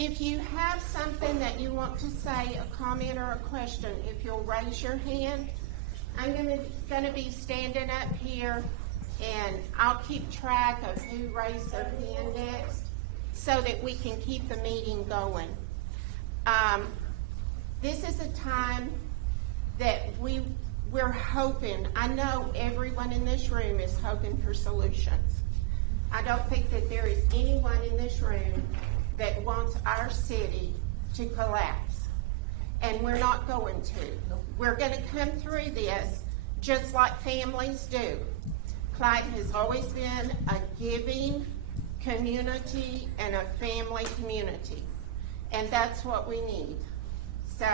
If you have something that you want to say, a comment or a question, if you'll raise your hand, I'm gonna be standing up here, and I'll keep track of who raised their hand next, so that we can keep the meeting going. This is a time that we're hoping, I know everyone in this room is hoping for solutions. I don't think that there is anyone in this room that wants our city to collapse. And we're not going to. We're going to come through this just like families do. Clyde has always been a giving community and a family community. And that's what we need. So,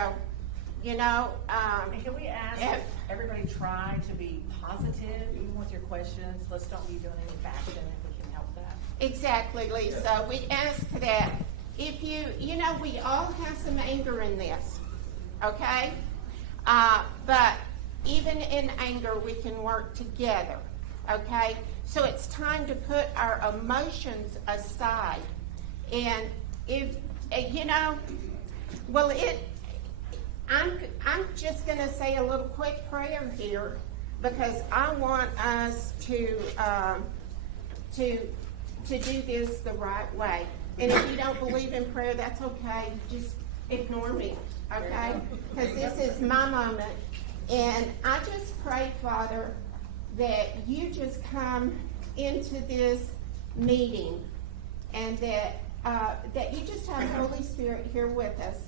you know, and can we ask if everybody try to be positive, even with your questions? Let's don't be doing any bashing if we can help that. Exactly, Lisa. We ask that if you know, we all have some anger in this, okay? But even in anger, we can work together, okay? So it's time to put our emotions aside. And if, you know, well, I'm just going to say a little quick prayer here, because I want us to do this the right way. And if you don't believe in prayer, that's okay. Just ignore me, okay? Because this is my moment. And I just pray, Father, that you just come into this meeting, and that you just have Holy Spirit here with us,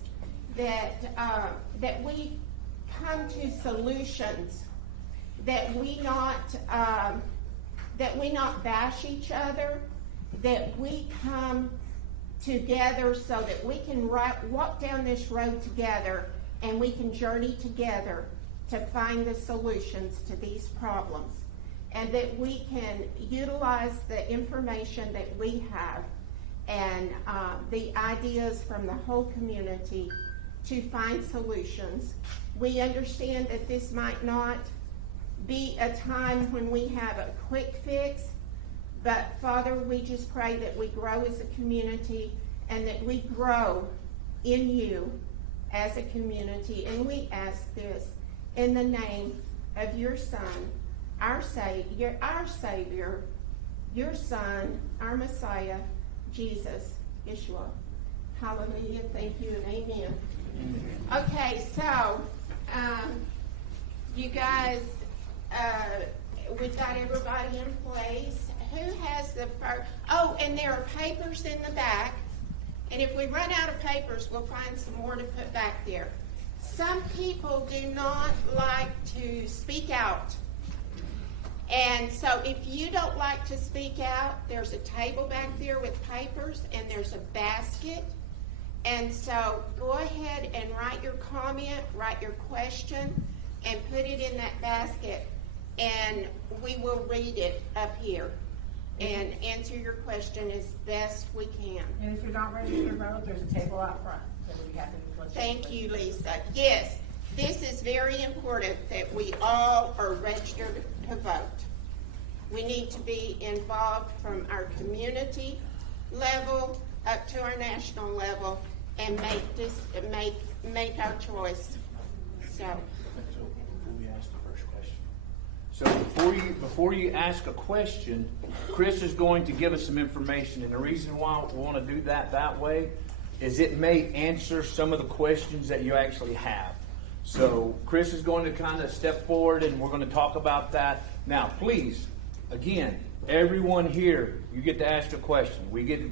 that we come to solutions, that we not bash each other, that we come together so that we can walk down this road together, and we can journey together to find the solutions to these problems, and that we can utilize the information that we have and the ideas from the whole community to find solutions. We understand that this might not be a time when we have a quick fix, but Father, we just pray that we grow as a community, and that we grow in you as a community. And we ask this in the name of your Son, our Savior, your Son, our Messiah, Jesus, Yeshua. Hallelujah. Thank you and amen. Okay, so you guys, we've got everybody in place. Who has the first? Oh, and there are papers in the back. And if we run out of papers, we'll find some more to put back there. Some people do not like to speak out. And so if you don't like to speak out, there's a table back there with papers, and there's a basket. And so go ahead and write your comment, write your question, and put it in that basket. And we will read it up here and answer your question as best we can. And if you're not ready to vote, there's a table out front. Thank you, Lisa. Yes, this is very important that we all are registered to vote. We need to be involved from our community level up to our national level and make our choice. So So before you ask a question, Chris is going to give us some information, and the reason why we want to do that way is it may answer some of the questions that you actually have. So Chris is going to kind of step forward, and we're going to talk about that. Now, please, again, everyone here, you get to ask a question.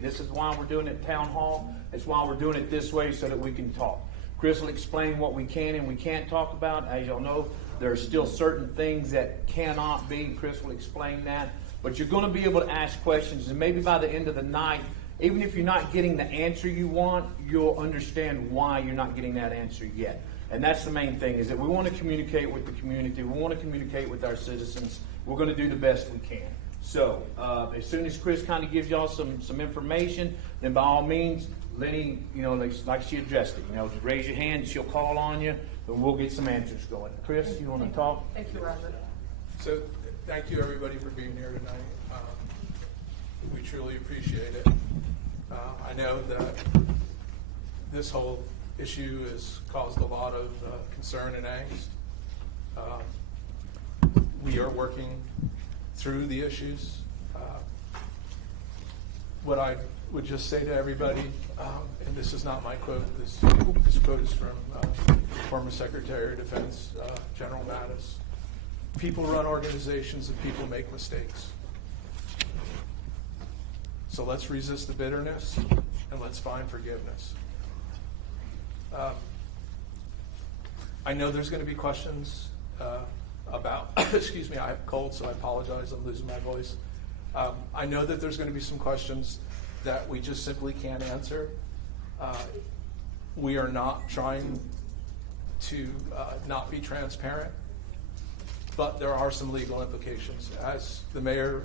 This is why we're doing it at Town Hall. It's why we're doing it this way, so that we can talk. Chris will explain what we can and we can't talk about. As y'all know, there are still certain things that cannot be. Chris will explain that. But you're going to be able to ask questions, and maybe by the end of the night, even if you're not getting the answer you want, you'll understand why you're not getting that answer yet. And that's the main thing, is that we want to communicate with the community. We want to communicate with our citizens. We're going to do the best we can. So as soon as Chris kind of gives y'all some information, then by all means, Lenny, like she addressed it, just raise your hand, she'll call on you, and we'll get some answers going. Chris, you want to talk? Thank you, Robert. So thank you, everybody, for being here tonight. We truly appreciate it. I know that this whole issue has caused a lot of concern and angst. We are working through the issues. What I would just say to everybody, and this is not my quote, this quote is from former Secretary of Defense, General Mattis. People run organizations and people make mistakes. So let's resist the bitterness and let's find forgiveness. I know there's going to be questions about, excuse me, I have a cold, so I apologize, I'm losing my voice. I know that there's going to be some questions that we just simply can't answer. We are not trying to not be transparent, but there are some legal implications, as the mayor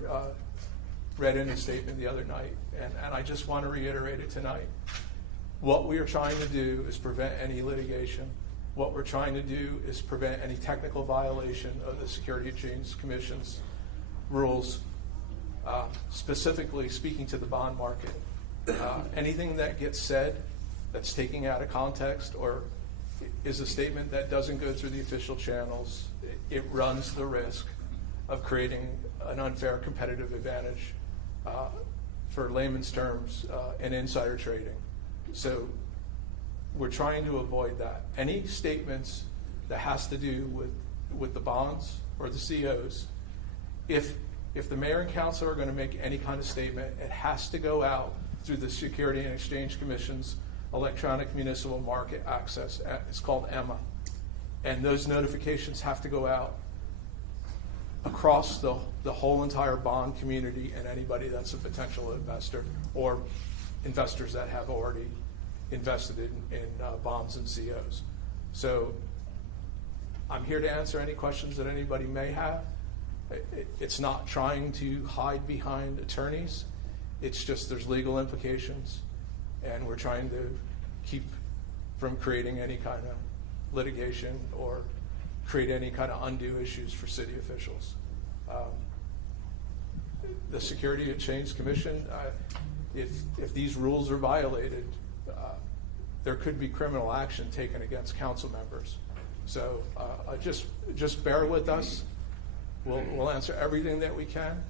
read in his statement the other night, and I just want to reiterate it tonight. What we are trying to do is prevent any litigation. What we're trying to do is prevent any technical violation of the Security Exchange Commission's rules, specifically speaking to the bond market. Anything that gets said that's taken out of context or is a statement that doesn't go through the official channels, it runs the risk of creating an unfair competitive advantage, for layman's terms, in insider trading. So we're trying to avoid that. Any statements that has to do with the bonds or the COs, if the mayor and council are going to make any kind of statement, it has to go out through the Security and Exchange Commission's Electronic Municipal Market Access. It's called EMMA. And those notifications have to go out across the whole entire bond community and anybody that's a potential investor or investors that have already invested in bonds and COs. So I'm here to answer any questions that anybody may have. It's not trying to hide behind attorneys. It's just there's legal implications, and we're trying to keep from creating any kind of litigation or create any kind of undue issues for city officials. The Security Exchange Commission, if these rules are violated, there could be criminal action taken against council members. So just bear with us. We'll answer everything that we can.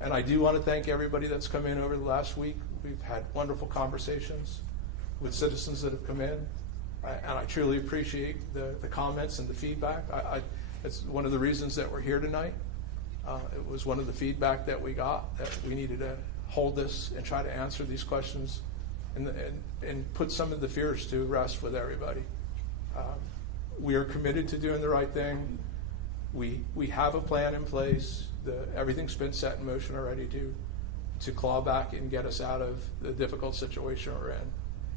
And I do want to thank everybody that's come in over the last week. We've had wonderful conversations with citizens that have come in. And I truly appreciate the comments and the feedback. It's one of the reasons that we're here tonight. It was one of the feedback that we got, that we needed to hold this and try to answer these questions and put some of the fears to rest with everybody. We are committed to doing the right thing. We have a plan in place. Everything's been set in motion already to claw back and get us out of the difficult situation we're in.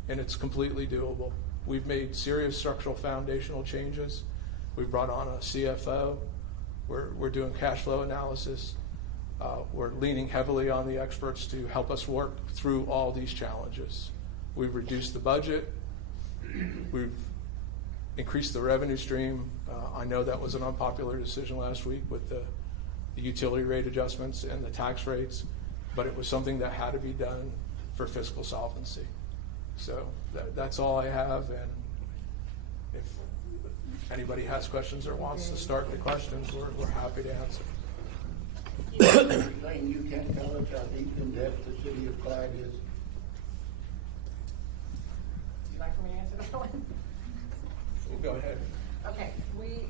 And it's completely doable. We've made serious structural foundational changes. We've brought on a CFO. We're doing cash flow analysis. We're leaning heavily on the experts to help us work through all these challenges. We've reduced the budget. We've increased the revenue stream. I know that was an unpopular decision last week with the utility rate adjustments and the tax rates, but it was something that had to be done for fiscal solvency. So that's all I have, and if anybody has questions or wants to start the questions, we're happy to answer. You're saying you can't tell us how deep in depth the City of Clyde is? Would you like for me to answer that one? We'll go ahead. Okay,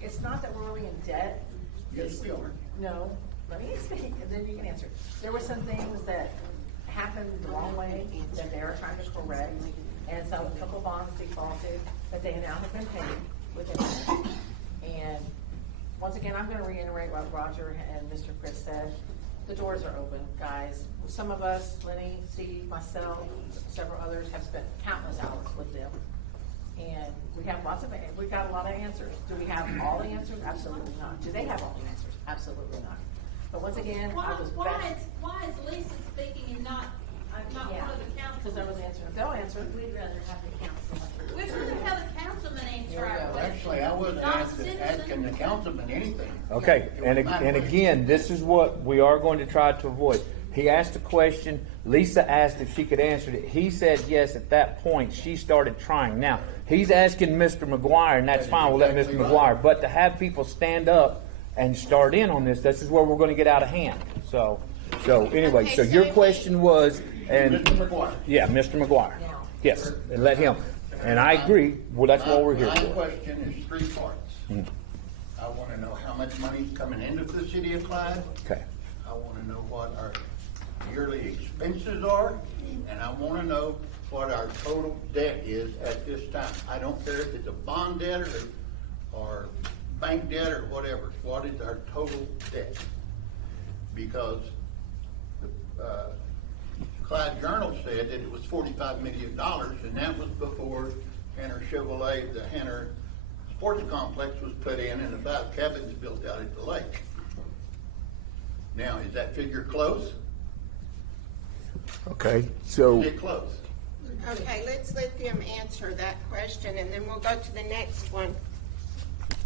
it's not that we're really in debt. Yes, we are. No, let me speak, and then you can answer. There were some things that happened the wrong way that they are trying to correct, and so a couple bonds defaulted, but they now have been paid within. And once again, I'm going to reiterate what Roger and Mr. Chris said. The doors are open, guys. Some of us, Lenny, Steve, myself, several others, have spent countless hours with them. And we've got a lot of answers. Do we have all the answers? Absolutely not. Do they have all the answers? Absolutely not. But once again, Why I was is Lisa speaking and not one of the council? because I was answering. They'll answer. We'd rather have the council. We'd rather have the councilman answer our There we go. questions. Actually, I wasn't Not asking citizen. the councilman anything. Okay, It was my and question. again, this is what we are going to try to avoid. He asked a question. Lisa asked if she could answer it. He said yes. At that point, she started trying. Now, he's asking Mr. McGuire, and that's fine. We'll let Mr. McGuire. But to have people stand up and start in on this is where we're going to get out of hand. So anyway, Okay, so so your if question was, and Mr. McGuire. yeah, Mr. McGuire. Yes, and let him. And I agree. Well, that's what we're here My for. question is three parts. I want to know how much money's coming into the city of Clyde. Okay. I want to know what our yearly expenses are, and I want to know what our total debt is at this time. I don't care if it's a bond debt or bank debt or whatever. What is our total debt? Because the Clyde Journal said that it was $45 million, and that was before Henner Chevrolet, the Henner Sports Complex was put in and the 5 cabins built out at the lake. Now, is that figure close? Okay. So. Is it close? Okay, let's let them answer that question, and then we'll go to the next one.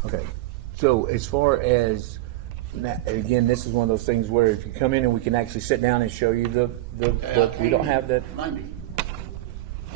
Okay, so as far as, again, this is one of those things where if you come in and we can actually sit down and show you the book, we don't have that. Monday.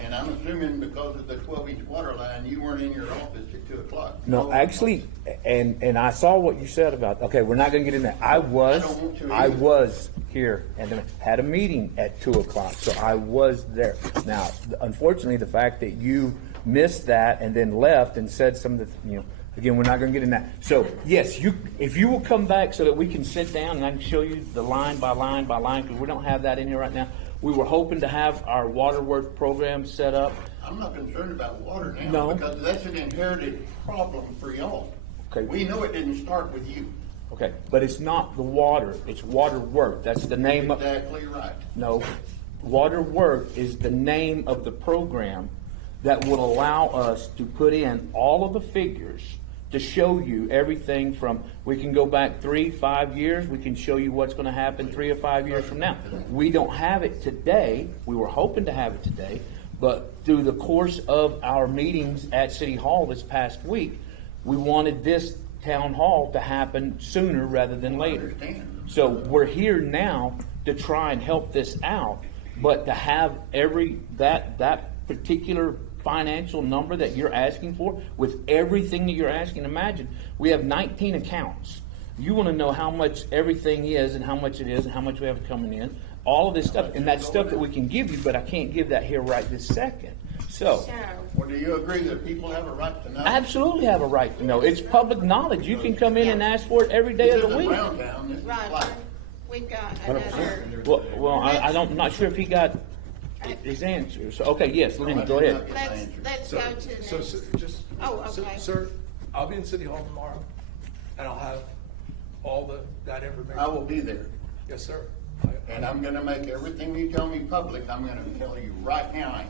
And I'm assuming because of the 12-inch water line, you weren't in your office at 2 o'clock. No, actually, and I saw what you said about, okay, we're not gonna get in that. I don't want to either. was here and then had a meeting at 2 o'clock, so I was there. Now, unfortunately, the fact that you missed that and then left and said some of the, again, we're not going to get in that. So, yes, if you will come back so that we can sit down and I can show you the line by line by line, because we don't have that in here right now. We were hoping to have our water work program set up. I'm not concerned about water now. No. Because that's an inherited problem for y'all. Okay. We know it didn't start with you. Okay, but it's not the water, it's water work. That's the name of, Exactly right. no, water work is the name of the program that will allow us to put in all of the figures to show you everything from, we can go back 3-5 years, we can show you what's going to happen 3 or 5 years from now. We don't have it today. We were hoping to have it today, but through the course of our meetings at City Hall this past week, we wanted this town hall to happen sooner rather than later. So we're here now to try and help this out, but to have that particular financial number that you're asking for with everything that you're asking, imagine we have 19 accounts. You want to know how much everything is and how much it is and how much we have coming in, all of this stuff, and that's stuff that we can give you, but I can't give that here right this second. So Well, do you agree that people have a right to know? absolutely have a right to know. It's public knowledge. You can come in and ask for it every day This of the isn't week. Round Town, this is Right, Clyde. we've got another. Well, I'm not sure if he got his answer. So, okay, yes, Lenny, go ahead. Let's go to the So, next. just, Oh, okay. sir, I'll be in City Hall tomorrow, and I'll have all that information. I will be there. Yes, sir. And I'm gonna make everything you tell me public. I'm gonna tell you right now I am.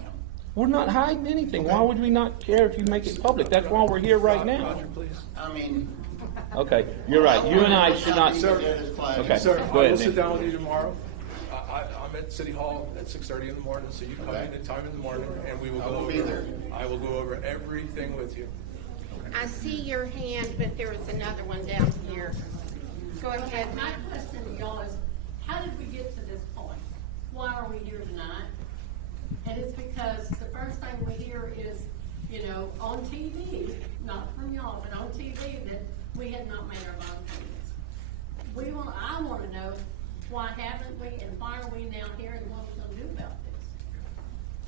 We're not hiding anything. Why would we not care if you make it public? That's why we're here right now. Roger, please. I mean. Okay, you're right. You and I should not. Sir. Okay. Sir, Go I ahead, will sit Nick. down with you tomorrow. I'm at City Hall at 6:30 in the morning, so you come in at time in the morning, and we will I go will be over. there. I will go over everything with you. I see your hand, but there is another one down here. Go ahead, My Mike. question to y'all is, how did we get to this point? Why are we here tonight? And it's because the first thing we hear is, on TV, not from y'all, but on TV, that we had not made our bond payments. I wanna know, why haven't we, and why are we now here, and what are we gonna do about this?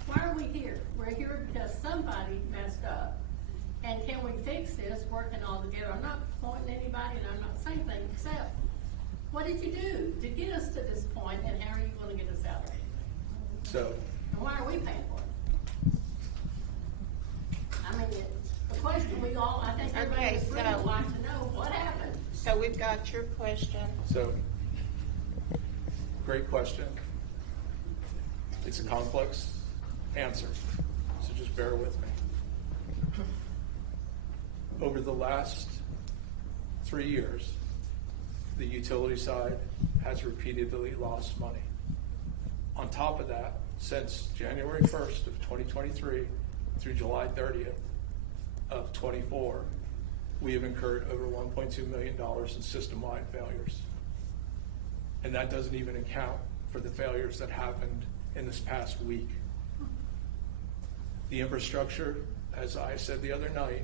Why are we here? We're here because somebody messed up. And can we fix this, working all together? I'm not pointing at anybody, and I'm not saying anything, except, what did you do to get us to this point, and how are you gonna get us out of it? So, And why are we paying for it? I mean, the question I think everybody Okay, would really so- like to know, what happened? So we've got your question. so, great question. It's a complex answer, so just bear with me. Over the last 3 years, the utility side has repeatedly lost money. On top of that, since January 1st of 2023 through July 30th of 24, we have incurred over $1.2 million in system-wide failures. And that doesn't even account for for the failures that happened in this past week. The infrastructure, as I said the other night,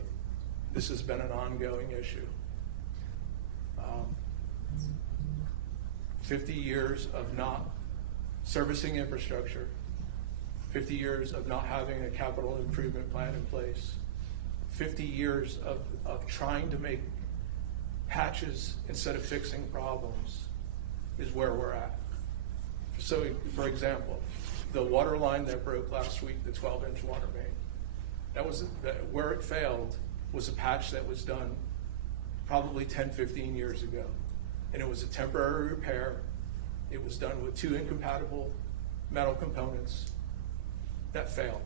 this has been an ongoing issue. 50 years of not servicing infrastructure, 50 years of not having a capital improvement plan in place, 50 years of trying to make patches instead of fixing problems is where we're at. So, for example, the water line that broke last week, the 12-inch water main, where it failed was a patch that was done probably 10, 15 years ago. And it was a temporary repair. It was done with 2 incompatible metal components that failed.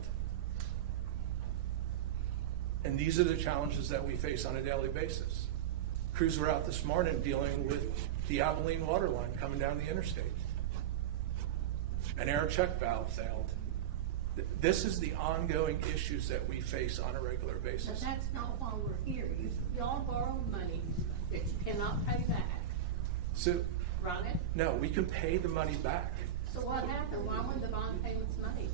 And these are the challenges that we face on a daily basis. Crews were out this morning dealing with the Abilene water line coming down the interstate. An air check valve failed. This is the ongoing issues that we face on a regular But basis. that's not why we're here. Y'all borrowed money that you cannot pay back, So, right? no, we can pay the money back. So what happened? Why weren't the bond payments made?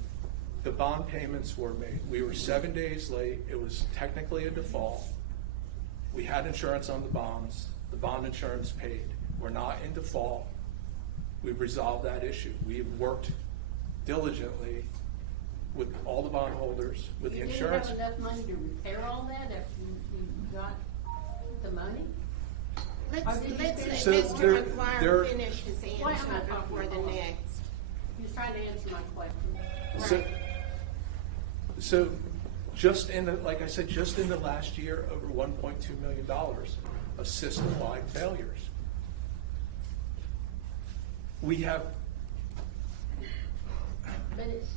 The bond payments were made. We were 7 days late. It was technically a default. We had insurance on the bonds. The bond insurance paid. We're not in default. We've resolved that issue. We've worked diligently with all the bondholders, with the insurance. You didn't have enough money to repair all that after you got the money? Let's Or did you let finish? So Mr. there- McGuire finish his Wait, I'm answer not talking before the about- next. He was trying to answer my question. So, so just in the, like I said, just in the last year, over $1.2 million of system-wide failures. We have, But it's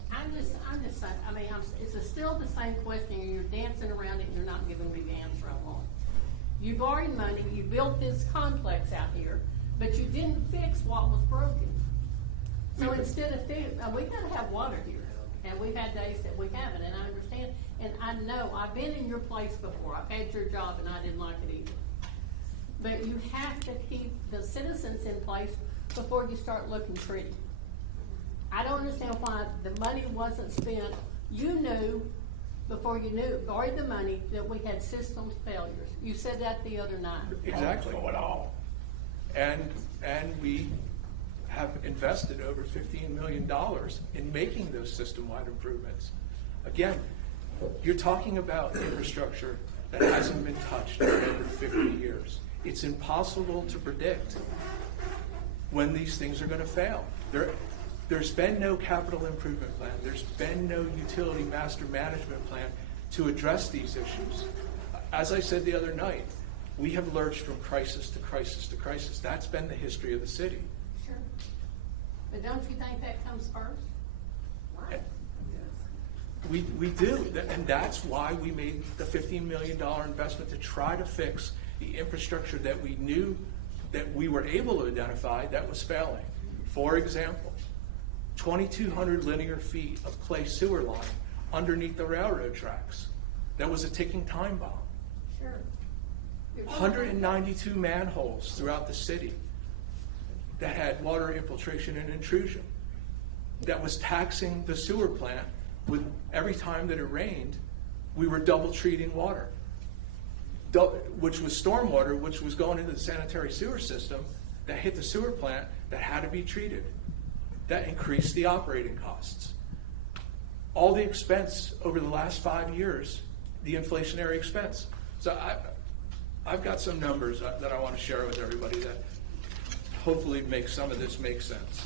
still the same question, and you're dancing around it, and you're not giving me the answer I want. You borrowed money, you built this complex out here, but you didn't fix what was broken. So instead of we gotta have water here, and we've had days that we haven't, and I understand, and I know, I've been in your place before, I've had your job, and I didn't like it either. But you have to keep the citizens in place before you start looking pretty. I don't understand why the money wasn't spent. You knew, before you knew, borrowed the money, that we had systems failures. You said that the other night. exactly. And we have invested over $15 million in making those system-wide improvements. Again, you're talking about infrastructure that hasn't been touched in over 50 years. It's impossible to predict when these things are going to fail. There's been no capital improvement plan. There's been no utility master management plan to address these issues. As I said the other night, we have lurched from crisis to crisis to crisis. That's been the history of the city. Sure. But don't you think that comes first? Right. We do, and that's why we made the $15 million investment to try to fix the infrastructure that we knew that we were able to identify that was failing. For example, 2,200 linear feet of clay sewer line underneath the railroad tracks. That was a ticking time bomb. Sure. 192 manholes throughout the city that had water infiltration and intrusion. That was taxing the sewer plant with every time that it rained, we were double treating water. Which was stormwater, which was going into the sanitary sewer system that hit the sewer plant that had to be treated. That increased the operating costs. All the expense over the last 5 years, the inflationary expense. So I've got some numbers that I want to share with everybody that hopefully make some of this make sense.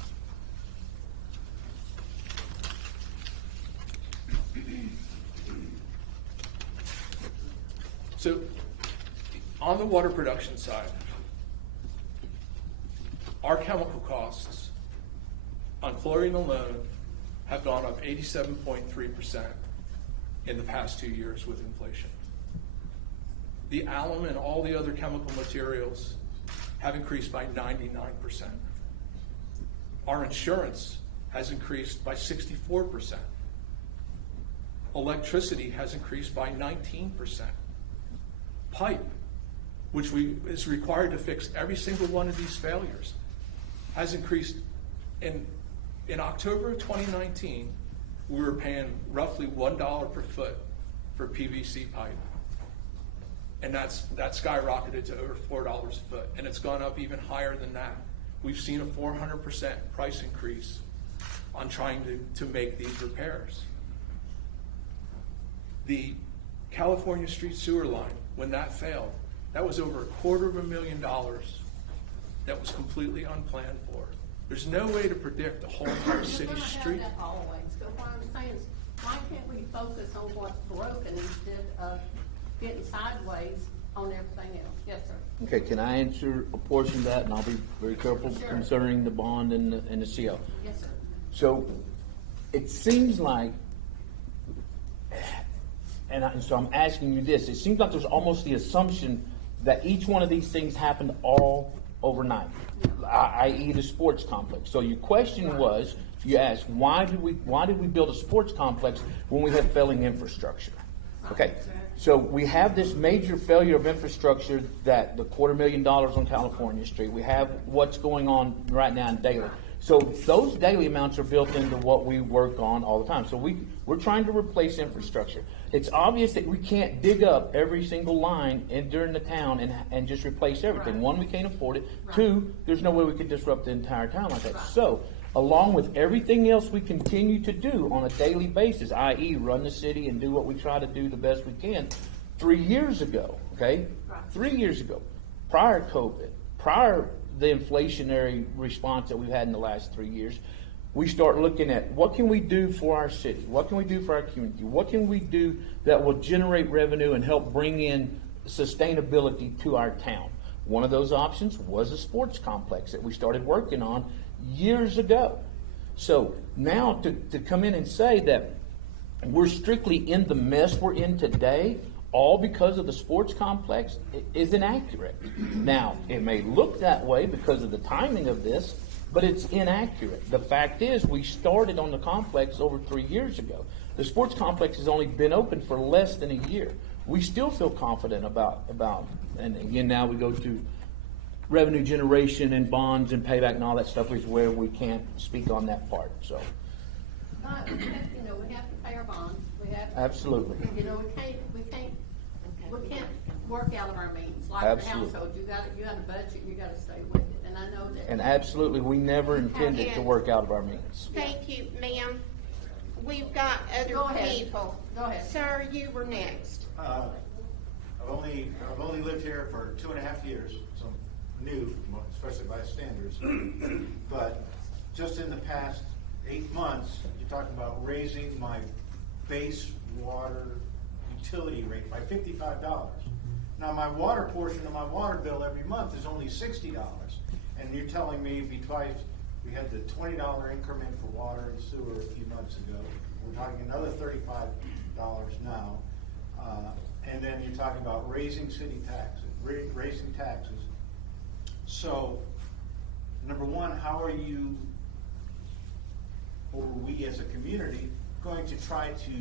So on the water production side, our chemical costs on chlorine alone have gone up 87.3% in the past 2 years with inflation. The alum and all the other chemical materials have increased by 99%. Our insurance has increased by 64%. Electricity has increased by 19%. Pipe, which is required to fix every single one of these failures, has increased in In October of 2019, we were paying roughly $1 per foot for PVC pipe. And that skyrocketed to over $4 a foot, and it's gone up even higher than that. We've seen a 400% price increase on trying to make these repairs. The California Street Sewer Line, when that failed, that was over $250,000 that was completely unplanned for. There's no way to predict the whole entire city street. You're gonna have that always, so what I'm saying is, why can't we focus on what's broken instead of getting sideways on everything else? Yes, sir. Okay, can I answer a portion of that, and I'll be very careful Sure. concerning the bond and the CO. Yes, sir. So, it seems like, so I'm asking you this, it seems like there's almost the assumption that each one of these things happened all overnight, i.e. the sports complex. So your question was, you asked, why did we build a sports complex when we had failing infrastructure? Okay, so we have this major failure of infrastructure, that the $250,000 on California Street. We have what's going on right now in Daly. So those daily amounts are built into what we work on all the time. So we're trying to replace infrastructure. It's obvious that we can't dig up every single line during the town and just replace everything. Right. One, we can't afford it. Right. Two, there's no way we could disrupt the entire town like that. So along with everything else we continue to do on a daily basis, i.e. run the city and do what we try to do the best we can, 3 years ago, okay? Right. 3 years ago, prior COVID, prior the inflationary response that we've had in the last 3 years, we start looking at what can we do for our city? What can we do for our community? What can we do that will generate revenue and help bring in sustainability to our town? One of those options was a sports complex that we started working on years ago. So now to come in and say that we're strictly in the mess we're in today, all because of the sports complex, is inaccurate. Now, it may look that way because of the timing of this, but it's inaccurate. The fact is, we started on the complex over 3 years ago. The sports complex has only been open for less than a year. We still feel confident about, and again, now we go to revenue generation and bonds and payback and all that stuff is where we can't speak on that part, so. But, we have to pay our bonds, we have. Absolutely. We can't work out of our means, like the Absolutely. household, you got a budget, you gotta stay with it, and I know that. And absolutely, we never intended to work out of our means. Thank you, ma'am. We've got other Go ahead. people. Go ahead. Sir, you were next. I've only lived here for 2.5 years, so I'm new, especially by standards. But just in the past 8 months, you're talking about raising my base water utility rate by $55. Now, my water portion of my water bill every month is only $60. And you're telling me we had the $20 increment for water and sewer a few months ago. We're talking another $35 now. And then you're talking about raising city taxes, raising taxes. So, number one, how are you, or we as a community, going to try to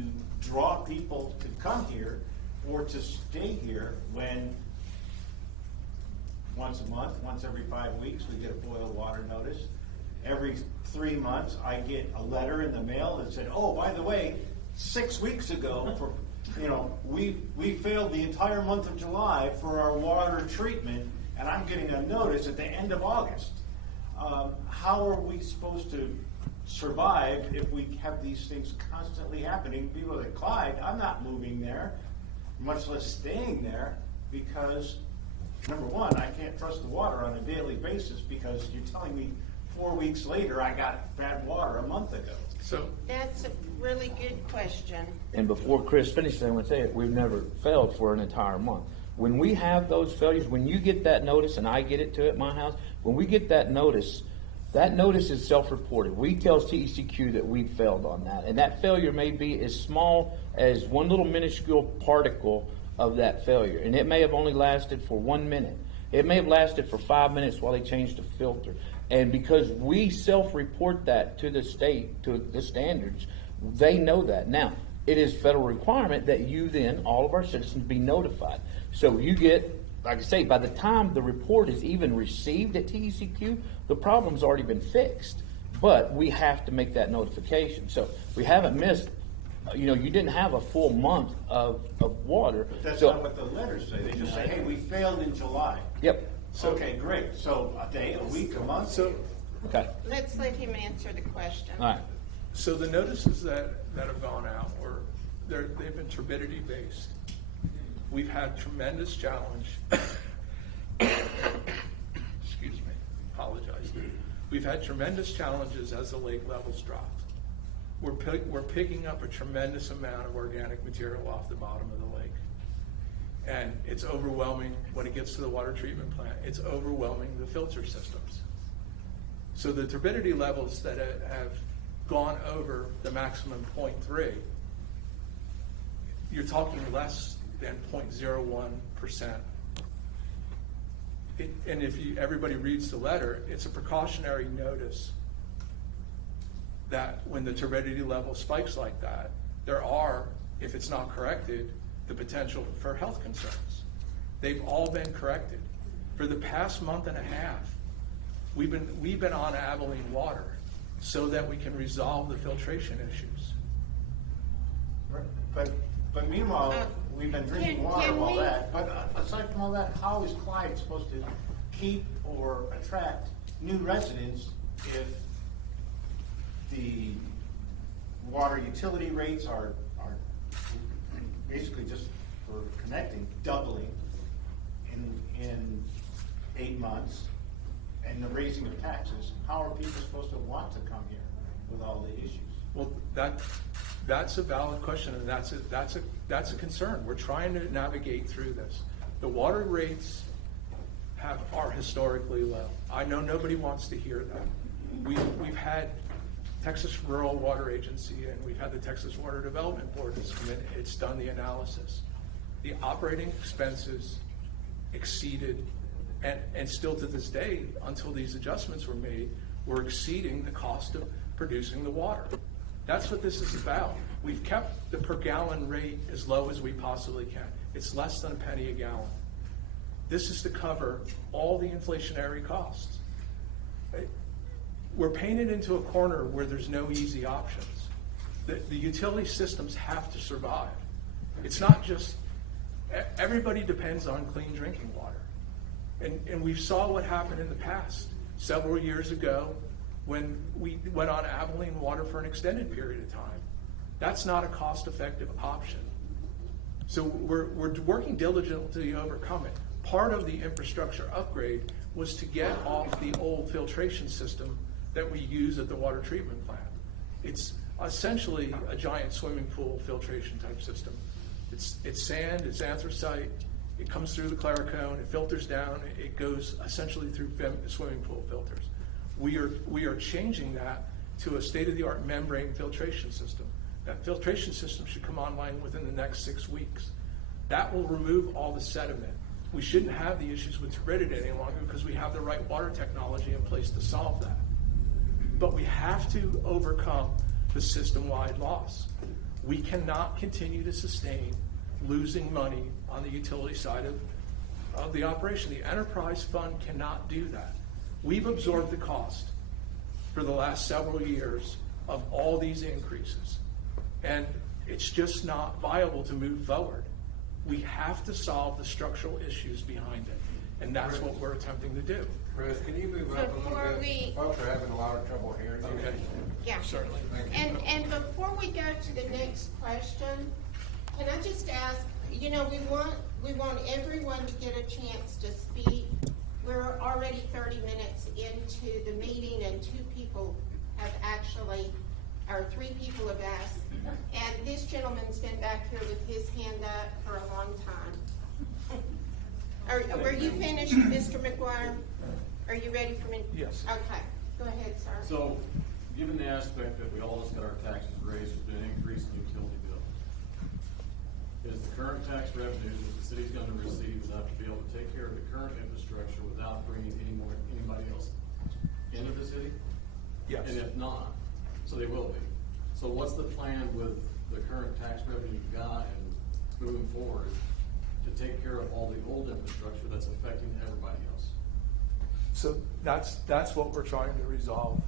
draw people to come here or to stay here when once a month, once every 5 weeks, we get a boil water notice? Every 3 months, I get a letter in the mail that said, oh, by the way, 6 weeks ago, we failed the entire month of July for our water treatment, and I'm getting a notice at the end of August. How are we supposed to survive if we have these things constantly happening? People at Clyde, I'm not moving there, much less staying there, because number one, I can't trust the water on a daily basis because you're telling me 4 weeks later I got bad water a month ago. So, That's a really good question. And before Chris finishes, I'm going to say it, we've never failed for an entire month. When we have those failures, when you get that notice, and I get it too at my house, when we get that notice is self-reported. We tell TECQ that we failed on that. And that failure may be as small as one little minuscule particle of that failure. And it may have only lasted for 1 minute. It may have lasted for 5 minutes while they changed the filter. And because we self-report that to the state, to the standards, they know that. Now, it is federal requirement that you then, all of our citizens, be notified. So you get, like I say, by the time the report is even received at TECQ, the problem's already been fixed. But we have to make that notification. So we haven't missed, you didn't have a full month of water. But that's So- not what the letters say. They just say, hey, we failed in July. Yep. Okay, great. So a day, a week, a month? So, Okay. Let's let him answer the question. All right. so the notices that have gone out they've been turbidity based. We've had tremendous challenge. Excuse me, apologize. We've had tremendous challenges as the lake levels dropped. We're picking up a tremendous amount of organic material off the bottom of the lake. And it's overwhelming when it gets to the water treatment plant. It's overwhelming the filter systems. So the turbidity levels that have gone over the maximum 0.3, you're talking less than 0.01%. And if everybody reads the letter, it's a precautionary notice that when the turbidity level spikes like that, there are, if it's not corrected, the potential for health concerns. They've all been corrected. For the past month and a half, we've been on Abilene water so that we can resolve the filtration issues. But meanwhile, we've been drinking Can- water can and all we- that. But aside from all that, how is Clyde supposed to keep or attract new residents if the water utility rates are basically just for connecting, doubling in 8 months, and the raising of taxes? How are people supposed to want to come here with all the issues? Well, that's a valid question, and that's a concern. We're trying to navigate through this. The water rates are historically low. I know nobody wants to hear that. We've had Texas Rural Water Agency and we've had the Texas Water Development Board that's come in. It's done the analysis. The operating expenses exceeded, and still to this day, until these adjustments were made, were exceeding the cost of producing the water. That's what this is about. We've kept the per gallon rate as low as we possibly can. It's less than a penny a gallon. This is to cover all the inflationary costs. We're painted into a corner where there's no easy options. The utility systems have to survive. It's not just, everybody depends on clean drinking water. And we saw what happened in the past. Several years ago, when we went on Abilene water for an extended period of time. That's not a cost-effective option. So we're working diligently to overcome it. Part of the infrastructure upgrade was to get off the old filtration system that we use at the water treatment plant. It's essentially a giant swimming pool filtration type system. It's sand, it's anthracite, it comes through the Claricone, it filters down, it goes essentially through swimming pool filters. We are changing that to a state-of-the-art membrane filtration system. That filtration system should come online within the next 6 weeks. That will remove all the sediment. We shouldn't have the issues with turbidity any longer because we have the right water technology in place to solve that. But we have to overcome the system-wide loss. We cannot continue to sustain losing money on the utility side of the operation. The enterprise fund cannot do that. We've absorbed the cost for the last several years of all these increases. And it's just not viable to move forward. We have to solve the structural issues behind it. And that's what we're attempting to do. Chris, can you move up a Before little bit? we- Folks are having a lot of trouble hearing you. Okay. Yeah. Certainly. And before we go to the next question, can I just ask, we want everyone to get a chance to speak. We're already 30 minutes into the meeting and 3 people have asked. And this gentleman's been back here with his hand up for a long time. Were you finished, Mr. McGuire? Are you ready for me? Yes. Okay, go ahead, sir. So, given the aspect that we all just got our taxes raised, there's been an increase in the utility bill. Is the current tax revenues that the city's gonna receive enough to be able to take care of the current infrastructure without bringing anybody else into the city? Yes. And if not, so they will be. So what's the plan with the current tax revenue you've got and moving forward to take care of all the old infrastructure that's affecting everybody else? So that's what we're trying to resolve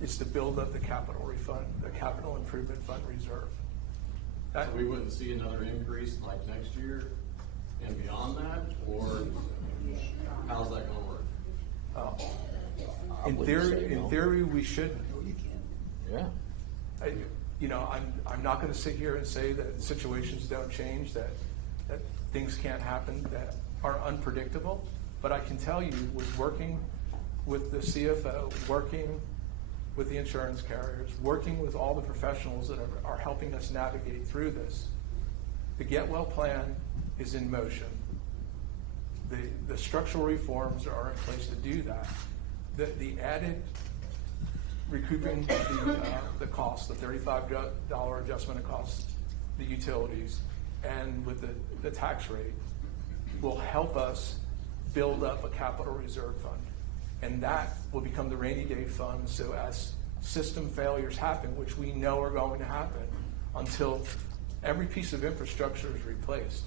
is to build up the capital refund, the capital improvement fund reserve. So we wouldn't see another increase like next year and beyond that, or how's that gonna work? In theory, we shouldn't. Yeah. I'm not gonna sit here and say that situations don't change, that things can't happen that are unpredictable, but I can tell you, with working with the CFO, working with the insurance carriers, working with all the professionals that are helping us navigate through this, the Get Well plan is in motion. The structural reforms are in place to do that. The added recouping the cost, the $35 adjustment of costs, the utilities, and with the tax rate will help us build up a capital reserve fund. And that will become the rainy day fund, so as system failures happen, which we know are going to happen, until every piece of infrastructure is replaced.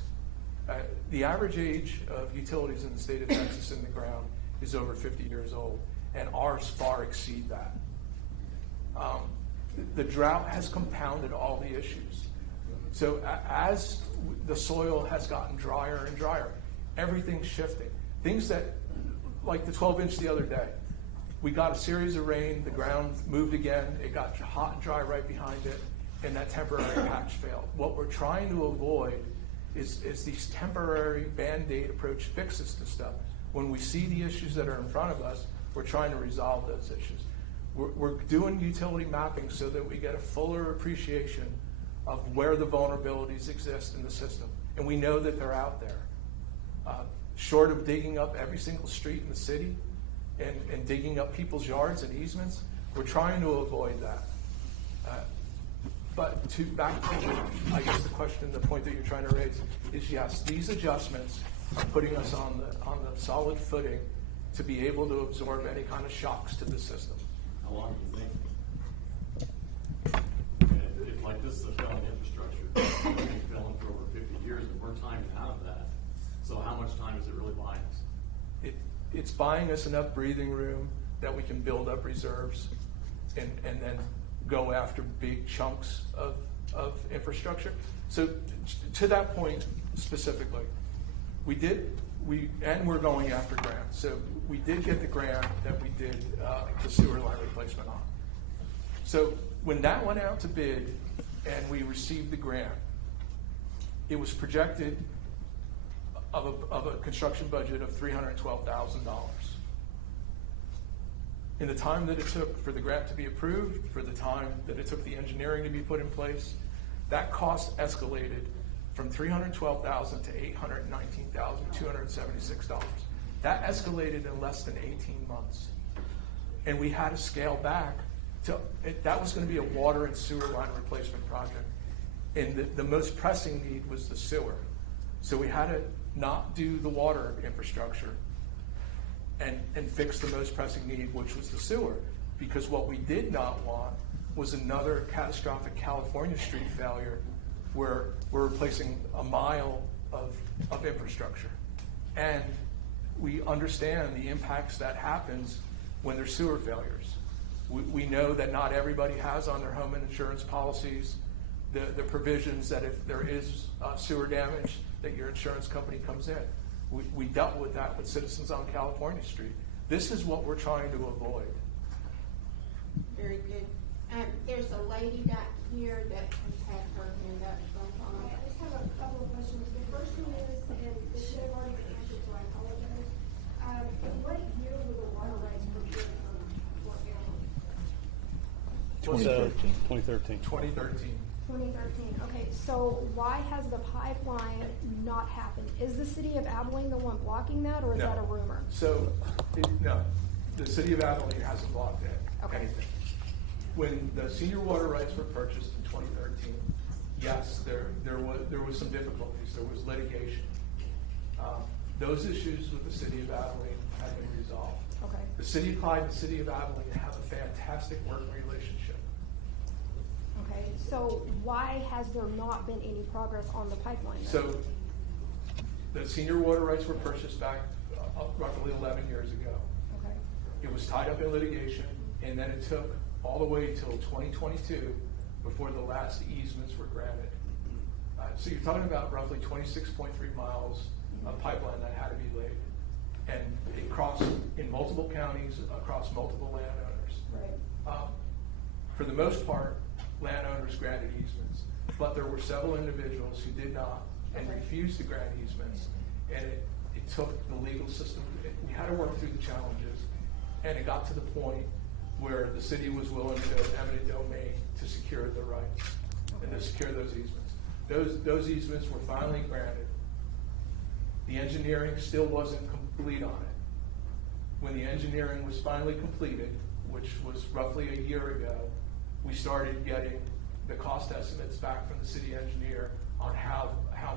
The average age of utilities in the state of Texas in the ground is over 50 years old, and ours far exceed that. The drought has compounded all the issues. So as the soil has gotten drier and drier, everything's shifting. Things that, like the 12-inch the other day, we got a series of rain, the ground moved again, it got hot and dry right behind it, and that temporary patch failed. What we're trying to avoid is these temporary Band-Aid approach fixes to stuff. When we see the issues that are in front of us, we're trying to resolve those issues. We're doing utility mapping so that we get a fuller appreciation of where the vulnerabilities exist in the system. And we know that they're out there. Short of digging up every single street in the city and digging up people's yards and easements, we're trying to avoid that. But back to, I guess, the question, the point that you're trying to raise is, yes, these adjustments are putting us on the solid footing to be able to absorb any kind of shocks to the system. How long do you think? If like this is a failing infrastructure, it's been failing for over 50 years, and we're timing out of that. So how much time is it really buying us? It's buying us enough breathing room that we can build up reserves and then go after big chunks of infrastructure. So to that point specifically, we're going after grants. So we did get the grant that we did the sewer line replacement on. So when that went out to bid and we received the grant, it was projected of a construction budget of $312,000. In the time that it took for the grant to be approved, for the time that it took the engineering to be put in place, that cost escalated from $312,000 to $819,276. That escalated in less than 18 months. And we had to scale back that was going to be a water and sewer line replacement project. And the most pressing need was the sewer. So we had to not do the water infrastructure and fix the most pressing need, which was the sewer. Because what we did not want was another catastrophic California street failure where we're replacing a mile of infrastructure. And we understand the impacts that happens when there's sewer failures. We know that not everybody has on their home insurance policies the provisions that if there is sewer damage, that your insurance company comes in. We dealt with that with citizens on California Street. This is what we're trying to avoid. Very good. There's a lady back here that has had her hand up. I just have a couple of questions. The first one is, and this should have already been answered, so I apologize. In what year were the water rights procured from Fort Allen? 2013. 2013. 2013. Okay, so why has the pipeline not happened? Is the city of Abilene the one blocking that, or is that a rumor? So, no, the city of Abilene hasn't blocked anything. When the senior water rights were purchased in 2013, yes, there was some difficulties. There was litigation. Those issues with the city of Abilene have been resolved. Okay. The city of Clyde and the city of Abilene have a fantastic working relationship. Okay, so why has there not been any progress on the pipeline then? So the senior water rights were purchased back roughly 11 years ago. Okay. It was tied up in litigation, and then it took all the way till 2022 before the last easements were granted. So you're talking about roughly 26.3 miles of pipeline that had to be laid. And it crossed in multiple counties, across multiple landowners. Right. For the most part, landowners granted easements, but there were several individuals who did not and refused to grant easements. And it took the legal system, we had to work through the challenges, and it got to the point where the city was willing to go eminent domain to secure the rights and to secure those easements. Those easements were finally granted. The engineering still wasn't complete on it. When the engineering was finally completed, which was roughly a year ago, we started getting the cost estimates back from the city engineer on how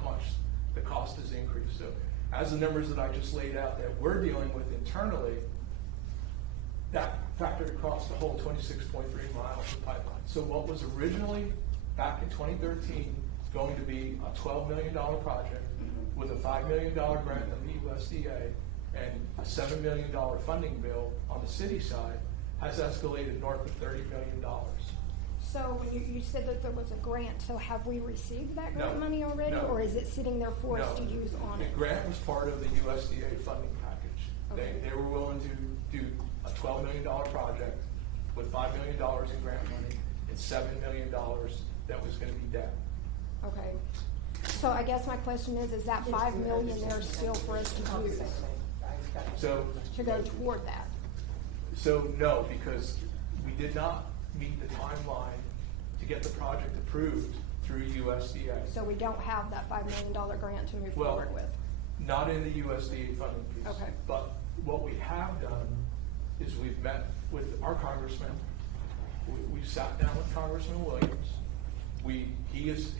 much the cost has increased. So as the numbers that I just laid out that we're dealing with internally, that factored across the whole 26.3 miles of pipeline. So what was originally, back in 2013, going to be a $12 million project with a $5 million grant from the USDA and a $7 million funding bill on the city side has escalated north of $30 million. So when you said that there was a grant, so have we received that grant No. money already? No. Or is it sitting there for us to No. use on The it? grant was part of the USDA funding package. Okay. They were willing to do a $12 million project with $5 million in grant money and $7 million that was going to be debt. Okay. So I guess my question is that 5 million there still for us to use So, to go toward that? so no, because we did not meet the timeline to get the project approved through USDA. So we don't have that $5 million grant to move Well, forward with? Not in the USDA funding piece. Okay. But what we have done is we've met with our congressman. We've sat down with Congressman Williams.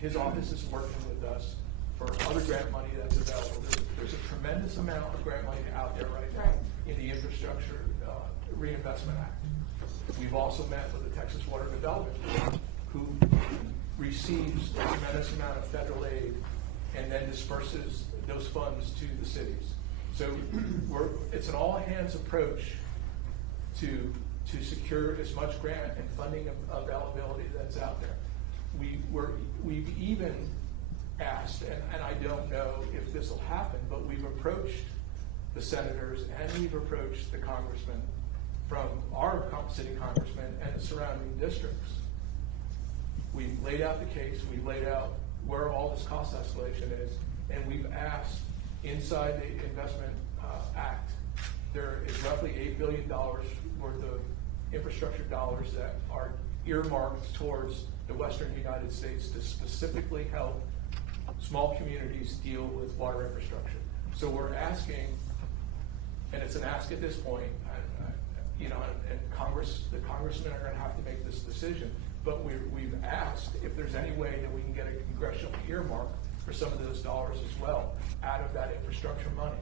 His office is working with us for other grant money that's available. There's a tremendous amount of grant money out there right now in the Infrastructure Reinvestment Act. We've also met with the Texas Water Development Board, who receives a tremendous amount of federal aid and then disperses those funds to the cities. So it's an all-hands approach to secure as much grant and funding availability that's out there. We've even asked, and I don't know if this will happen, but we've approached the senators and we've approached the congressmen from our city congressmen and the surrounding districts. We've laid out the case, we've laid out where all this cost escalation is, and we've asked inside the Investment Act, there is roughly $8 billion worth of infrastructure dollars that are earmarked towards the Western United States to specifically help small communities deal with water infrastructure. So we're asking, and it's an ask at this point, and the congressmen are going to have to make this decision. But we've asked if there's any way that we can get a congressional earmark for some of those dollars as well out of that infrastructure money.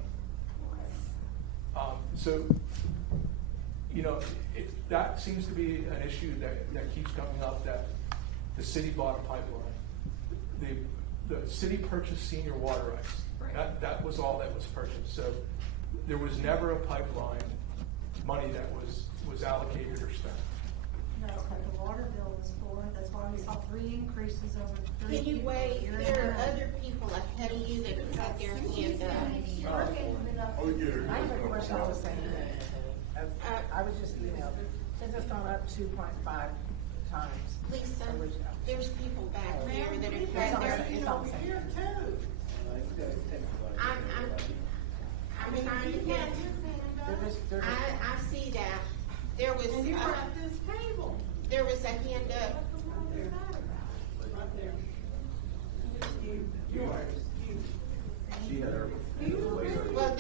That seems to be an issue that keeps coming up, that the city bought a pipeline. The city purchased senior water rights. Right. That was all that was purchased. So there was never a pipeline money that was allocated or spent. That's what the water bill was for, that's why we saw 3 increases over 3 Can you years. wait? There are other people ahead of you that have got their hand up. I have a question I was saying. I was just emailed, since it's gone up 2.5 times. Lisa, original. there's people back there that have It's had on their the- it's on the same. I'm trying to get, I see that. There was, And you're at this table. there was a hand up. Well,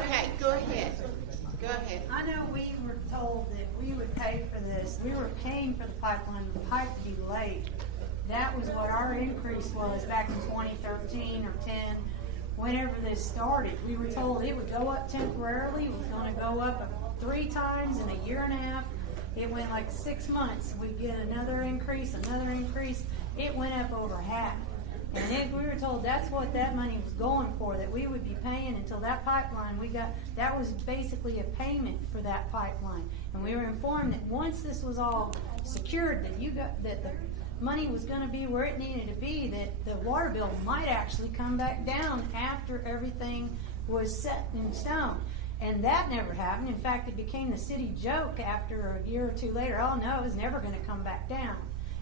okay, go ahead. Go ahead. I know we were told that we would pay for this, we were paying for the pipeline, the pipe to be laid. That was what our increase was back in 2013 or 10, whenever this started. We were told it would go up temporarily, it was gonna go up 3 times in a year and a half. It went like 6 months, we'd get another increase, it went up over half. And if we were told that's what that money was going for, that we would be paying until that pipeline, that was basically a payment for that pipeline. And we were informed that once this was all secured, that the money was gonna be where it needed to be, that the water bill might actually come back down after everything was set in stone. And that never happened. In fact, it became the city joke after a year or two later. Oh no, it was never gonna come back down.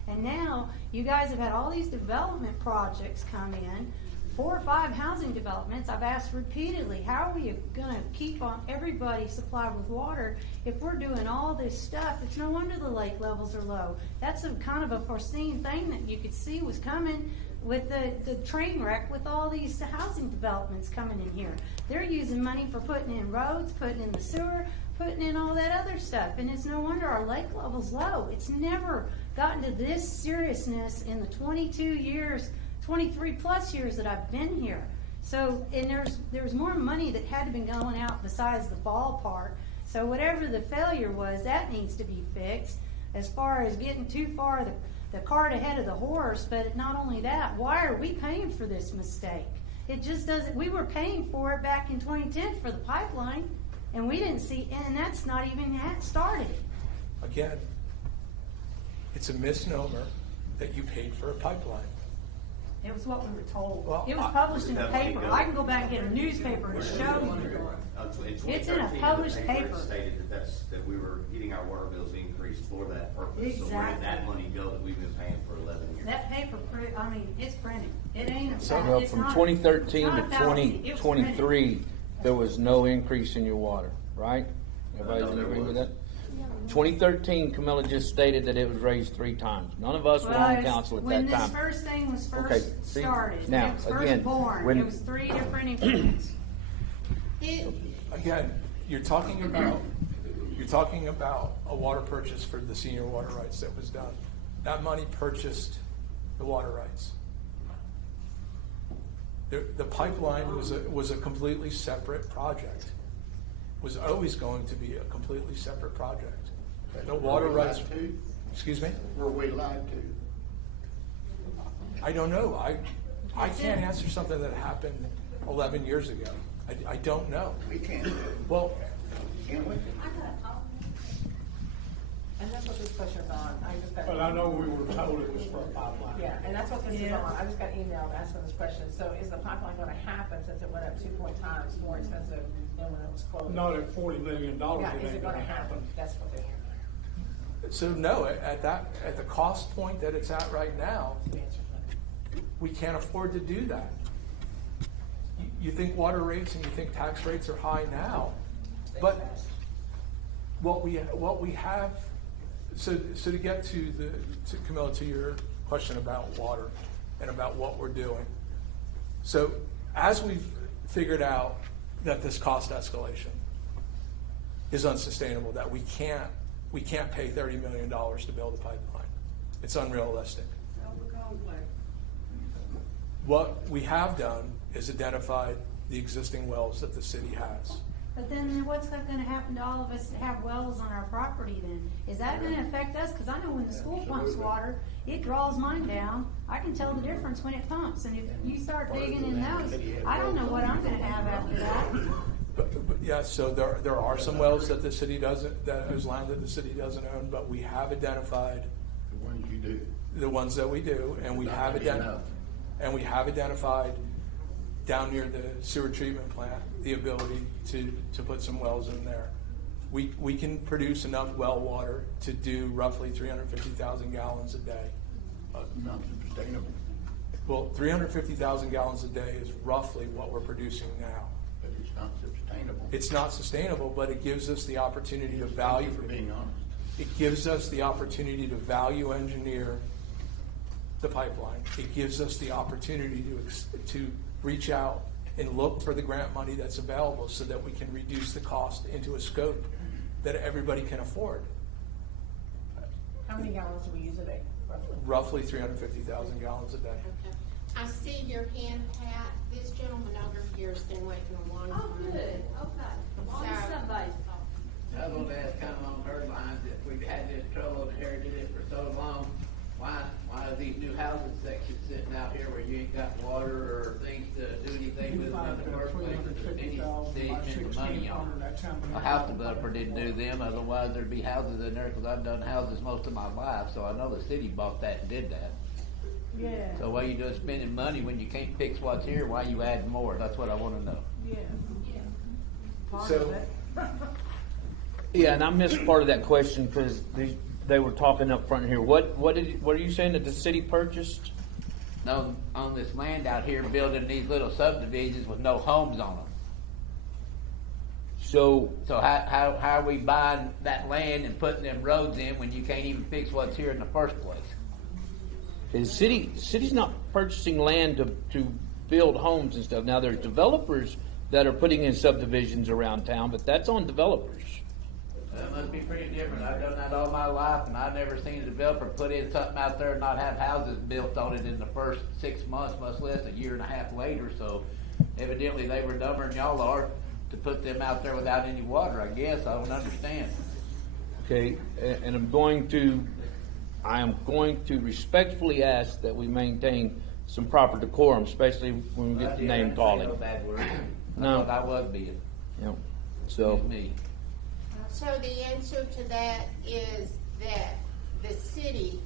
And now, you guys have had all these development projects come in, 4 or 5 housing developments. I've asked repeatedly, how are we gonna keep on everybody supplied with water if we're doing all this stuff? It's no wonder the lake levels are low. That's a kind of a foreseen thing that you could see was coming with the train wreck with all these housing developments coming in here. They're using money for putting in roads, putting in the sewer, putting in all that other stuff. And it's no wonder our lake level's low. It's never gotten to this seriousness in the 22 years, 23 plus years that I've been here. So, and there's more money that had to been going out besides the ballpark. So whatever the failure was, that needs to be fixed. As far as getting too far the cart ahead of the horse, but not only that, why are we paying for this mistake? It just doesn't, we were paying for it back in 2010 for the pipeline, and we didn't see, and that's not even started. Again, it's a misnomer that you paid for a pipeline. It was what we were told. Well, It was published in the paper. I can go back and get a newspaper and show you. It's in a published paper. It stated that we were getting our water bills increased for that purpose. So where did that money go that we've been paying for 11 years? That paper, it's printed. It ain't. Well, it's from not- 2013 it's to not a fallacy. It was printed. 2023, there was no increase in your water, right? Everybody's in agreement with that? 2013, Camilla just stated that it was raised 3 times. None of us were on Well, council at when that time. this first thing was Okay, first see, started, now, when it was first again, born, when- it was 3 different increments. Again, you're talking about a water purchase for the senior water rights that was done. That money purchased the water rights. The pipeline was a completely separate project. Was always going to be a completely separate project. The water rights. Excuse me? Were we lied to? I don't know. I can't answer something that happened 11 years ago. I don't know. We can't. Well, Can't we? And that's what this question's on. But I know we were told it was for a pipeline. Yeah, and that's what this is on. I just got emailed asking this question. So is the pipeline gonna happen since it went up 2 times more expensive than when it was closed? Not at $40 million, Yeah, it is it ain't gonna gonna happen? happen. That's what they're hearing. so no, at the cost point that it's at right now, we can't afford to do that. You think water rates and you think tax rates are high now, but what we have. So to get to Camilla, to your question about water and about what we're doing. So as we've figured out that this cost escalation is unsustainable, that we can't pay $30 million to build a pipeline. It's unrealistic. What we have done is identified the existing wells that the city has. But then what's going to happen to all of us that have wells on our property then? Is that going to affect us? Because I know when the school pumps water, it draws mine down. I can tell the difference when it pumps. And if you start digging in those, I don't know what I'm going to have after that. But yeah, so there are some wells that the city doesn't, that is land that the city doesn't own, but we have identified The ones you do. the ones that we do, and we Not have gonna be enough. identified down near the sewer treatment plant the ability to put some wells in there. We can produce enough well water to do roughly 350,000 gallons a day. Not sustainable. Well, 350,000 gallons a day is roughly what we're producing now. But it's not sustainable. It's not sustainable, but it gives us the opportunity to value. Thank you for being honest. It gives us the opportunity to value engineer the pipeline. It gives us the opportunity to reach out and look for the grant money that's available so that we can reduce the cost into a scope that everybody can afford. How many gallons do we use a day, roughly? Roughly 350,000 gallons a day. I see your hand, Pat. This gentleman over here has been waiting a long time. Oh, good, okay. Well, So- somebody's talking. I was gonna ask kind of on her lines, if we've had this trouble, inherited it for so long, why are these new housing sections sitting out here where you ain't got $16,000, by spending money on. $1,600, that's how many. A house developer didn't do them, otherwise there'd be houses in there, cause I've done houses most of my life, so I know the city bought that and did that. Yeah. So why you doing spending money when you can't fix what's here, why you add more, that's what I wanna know. Yeah. Part So- of it. Yeah, and I missed part of that question because they were talking up front here. What are you saying that the city purchased? No, on this land out here, building these little subdivisions with no homes on them. So So how are we buying that land and putting them roads in when you can't even fix what's here in the first place? the city's not purchasing land to build homes and stuff. Now there's developers that are putting in subdivisions around town, but that's on developers. That must be pretty different. I've done that all my life, and I've never seen a developer put in something out there and not have houses built on it in the first 6 months, much less a year and a half later. So evidently they were dumber than y'all are to put them out there without any water, I guess. I don't understand. Okay, and I am going to respectfully ask that we maintain some proper decorum, especially when we get the name calling. No bad word. No. I thought I was being. Yep. So, Excuse me. So the answer to that is that the city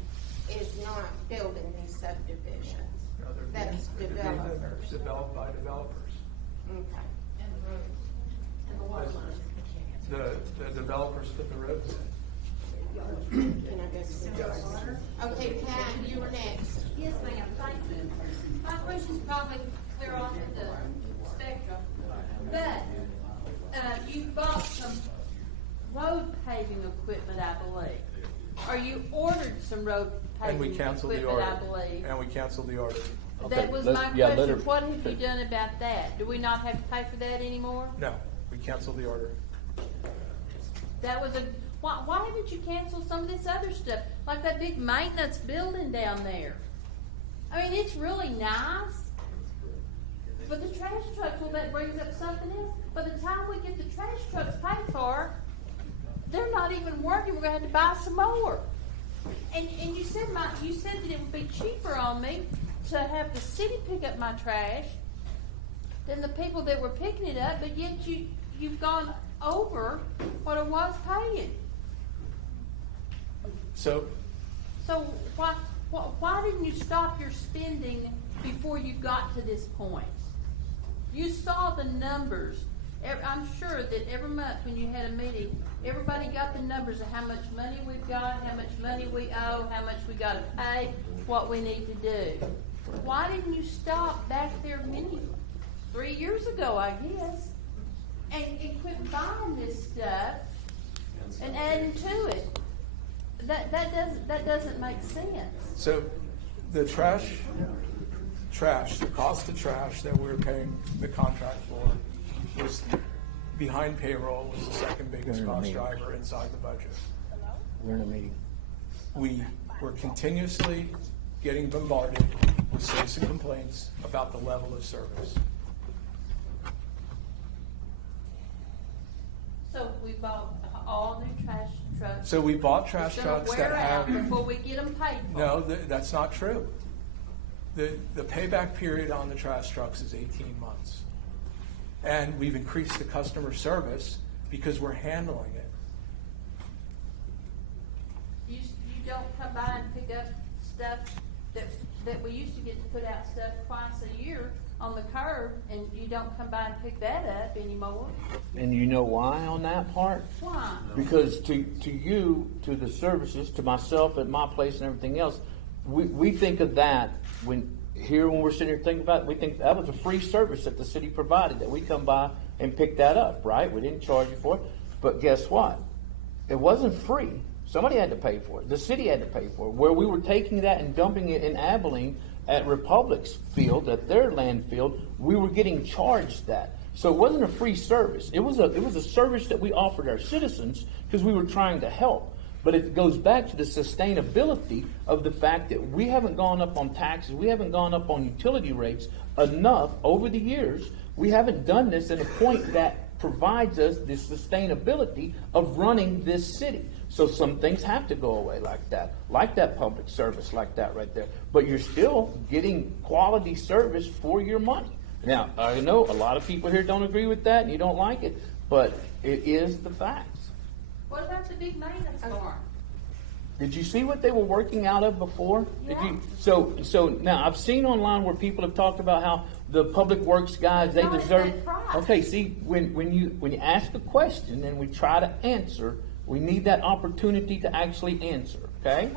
is not building these subdivisions. No, they're That's being developers. developed by developers. Okay. And the road, and the water line. The developers put the roads in. Can I go to okay, Pat, you were next. Yes, ma'am, thank you. My question's probably clear off of the spectrum, but, you bought some road paving equipment, I believe. Or you ordered some road And we paving canceled the equipment, order. I believe. And we canceled the order. That was let's- my yeah, let question, her- what have you done about that? Do we not have to pay for that anymore? No, we canceled the order. That was why haven't you canceled some of this other stuff? Like that big maintenance building down there. I mean, it's really nice. But the trash trucks, well, that brings up something else. By the time we get the trash trucks paid for, they're not even working. We're gonna have to buy some more. And you said that it would be cheaper on me to have the city pick up my trash than the people that were picking it up, but yet you've gone over what I was paying. So, Why didn't you stop your spending before you got to this point? You saw the numbers. I'm sure that every month when you had a meeting, everybody got the numbers of how much money we've got, how much money we owe, how much we got to pay, what we need to do. Why didn't you stop back there 3 years ago, I guess, and quit buying this stuff and adding to it? That doesn't make sense. so the the cost of trash that we were paying the contract for was behind payroll was the second biggest cost driver inside the budget. we're in a meeting. We were continuously getting bombarded with citizen complaints about the level of service. So we bought all new trash trucks. So we bought trash It's gonna trucks that wear out have. before we get them paid for. No, that's not true. The payback period on the trash trucks is 18 months. And we've increased the customer service because we're handling it. You don't come by and pick up stuff that we used to get to put out stuff twice a year on the curb, and you don't come by and pick that up anymore. And you know why on that part? Why? Because to you, to the services, to myself at my place and everything else, we think of that when we're sitting here thinking about it, we think that was a free service that the city provided, that we come by and pick that up, right? We didn't charge you for it. But guess what? It wasn't free. Somebody had to pay for it. The city had to pay for it. Where we were taking that and dumping it in Abilene at Republic's field, at their landfill, we were getting charged that. So it wasn't a free service. It was a service that we offered our citizens because we were trying to help. But it goes back to the sustainability of the fact that we haven't gone up on taxes, we haven't gone up on utility rates enough over the years. We haven't done this at a point that provides us the sustainability of running this city. So some things have to go away like that public service like that right there. But you're still getting quality service for your money. Now, I know a lot of people here don't agree with that and you don't like it, but it is the facts. What about the big maintenance barn? Did you see what they were working out of before? Did Yeah. you? So now I've seen online where people have talked about how the public works guys, they Not at deserve. that price. Okay, see, when you ask a question and we try to answer, we need that opportunity to actually answer. Okay.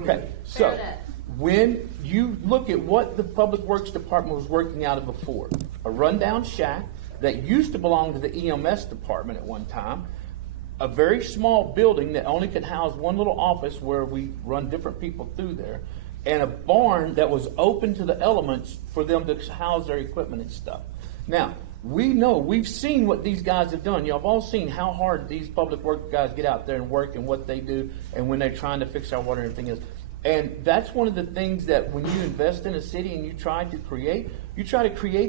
Okay. So Fair enough. when you look at what the public works department was working out of before, a rundown shack that used to belong to the EMS department at one time, a very small building that only could house one little office where we run different people through there, and a barn that was open to the elements for them to house their equipment and stuff. Now, we know, we've seen what these guys have done. Y'all have all seen how hard these public work guys get out there and work and what they do and when they're trying to fix our water and everything else. And that's one of the things that when you invest in a city and you try to create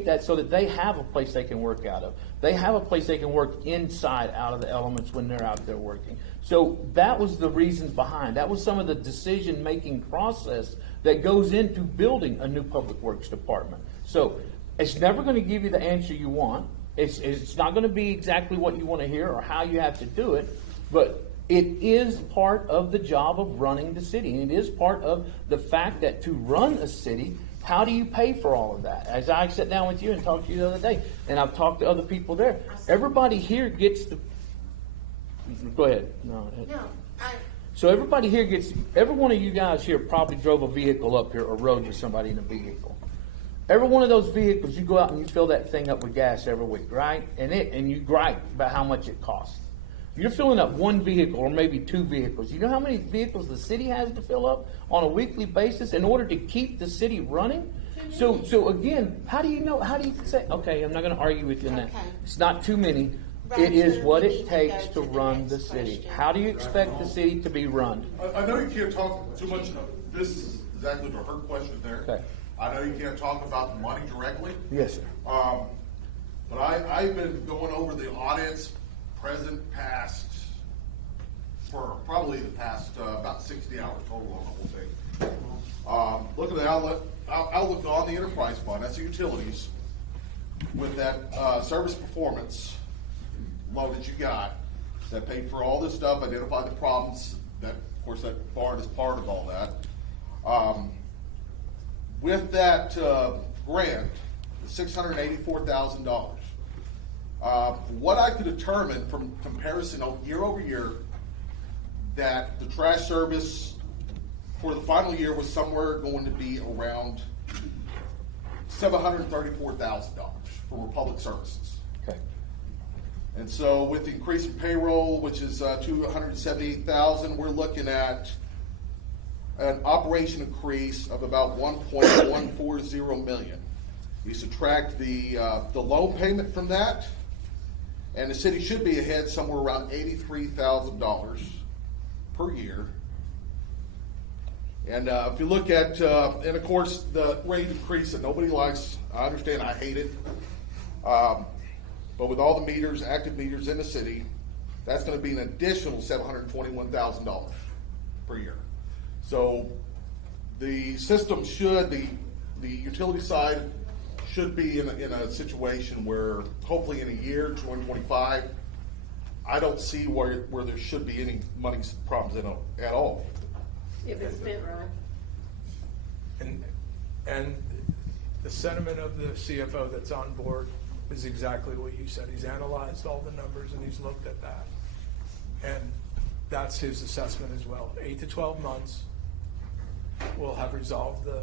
that so that they have a place they can work out of. They have a place they can work inside out of the elements when they're out there working. So that was the reasons behind. That was some of the decision-making process that goes into building a new public works department. So it's never going to give you the answer you want. It's not going to be exactly what you want to hear or how you have to do it, but it is part of the job of running the city. And it is part of the fact that to run a city, how do you pay for all of that? As I sat down with you and talked to you the other day, and I've talked to other people there, everybody here gets the... Go ahead. No, so everybody here gets... Every one of you guys here probably drove a vehicle up here or rode with somebody in a vehicle. Every one of those vehicles, you go out and you fill that thing up with gas every week, right? And you gripe about how much it costs. You're filling up one vehicle or maybe two vehicles. You know how many vehicles the city has to fill up on a weekly basis in order to keep the city running? So again, how do you know? How do you say? Okay, I'm not going to argue with you on that. Okay. It's not too many. Right, It is sir, what we it need to takes go to to the run next the city. question. How do you expect the city to be run? I know you can't talk too much, this is exactly to her question there. Okay. I know you can't talk about the money directly. Yes, sir. But I've been going over the audits, present, past, for probably the past about 60 hours total on the whole thing. Look at the outlook on the enterprise fund, that's the utilities, with that service performance loan that you got, that paid for all this stuff, identified the problems, that, of course, that barn is part of all that. With that grant, $684,000, what I could determine from comparison of year over year, that the trash service for the final year was somewhere going to be around $734,000 for Republic Services. Okay. And so with the increase in payroll, which is $278,000, we're looking at an operation increase of about $1.140 million. We subtract the loan payment from that, and the city should be ahead somewhere around $83,000 per year. And if you look at, and of course, the rate increase that nobody likes, I understand, I hate it. But with all the meters, active meters in the city, that's going to be an additional $721,000 per year. So the system should, the utility side should be in a situation where hopefully in a year, 2025, I don't see where there should be any money problems at all. If it's spent right. And the sentiment of the CFO that's on board is exactly what you said. He's analyzed all the numbers and he's looked at that. And that's his assessment as well. 8 to 12 months, we'll have resolved the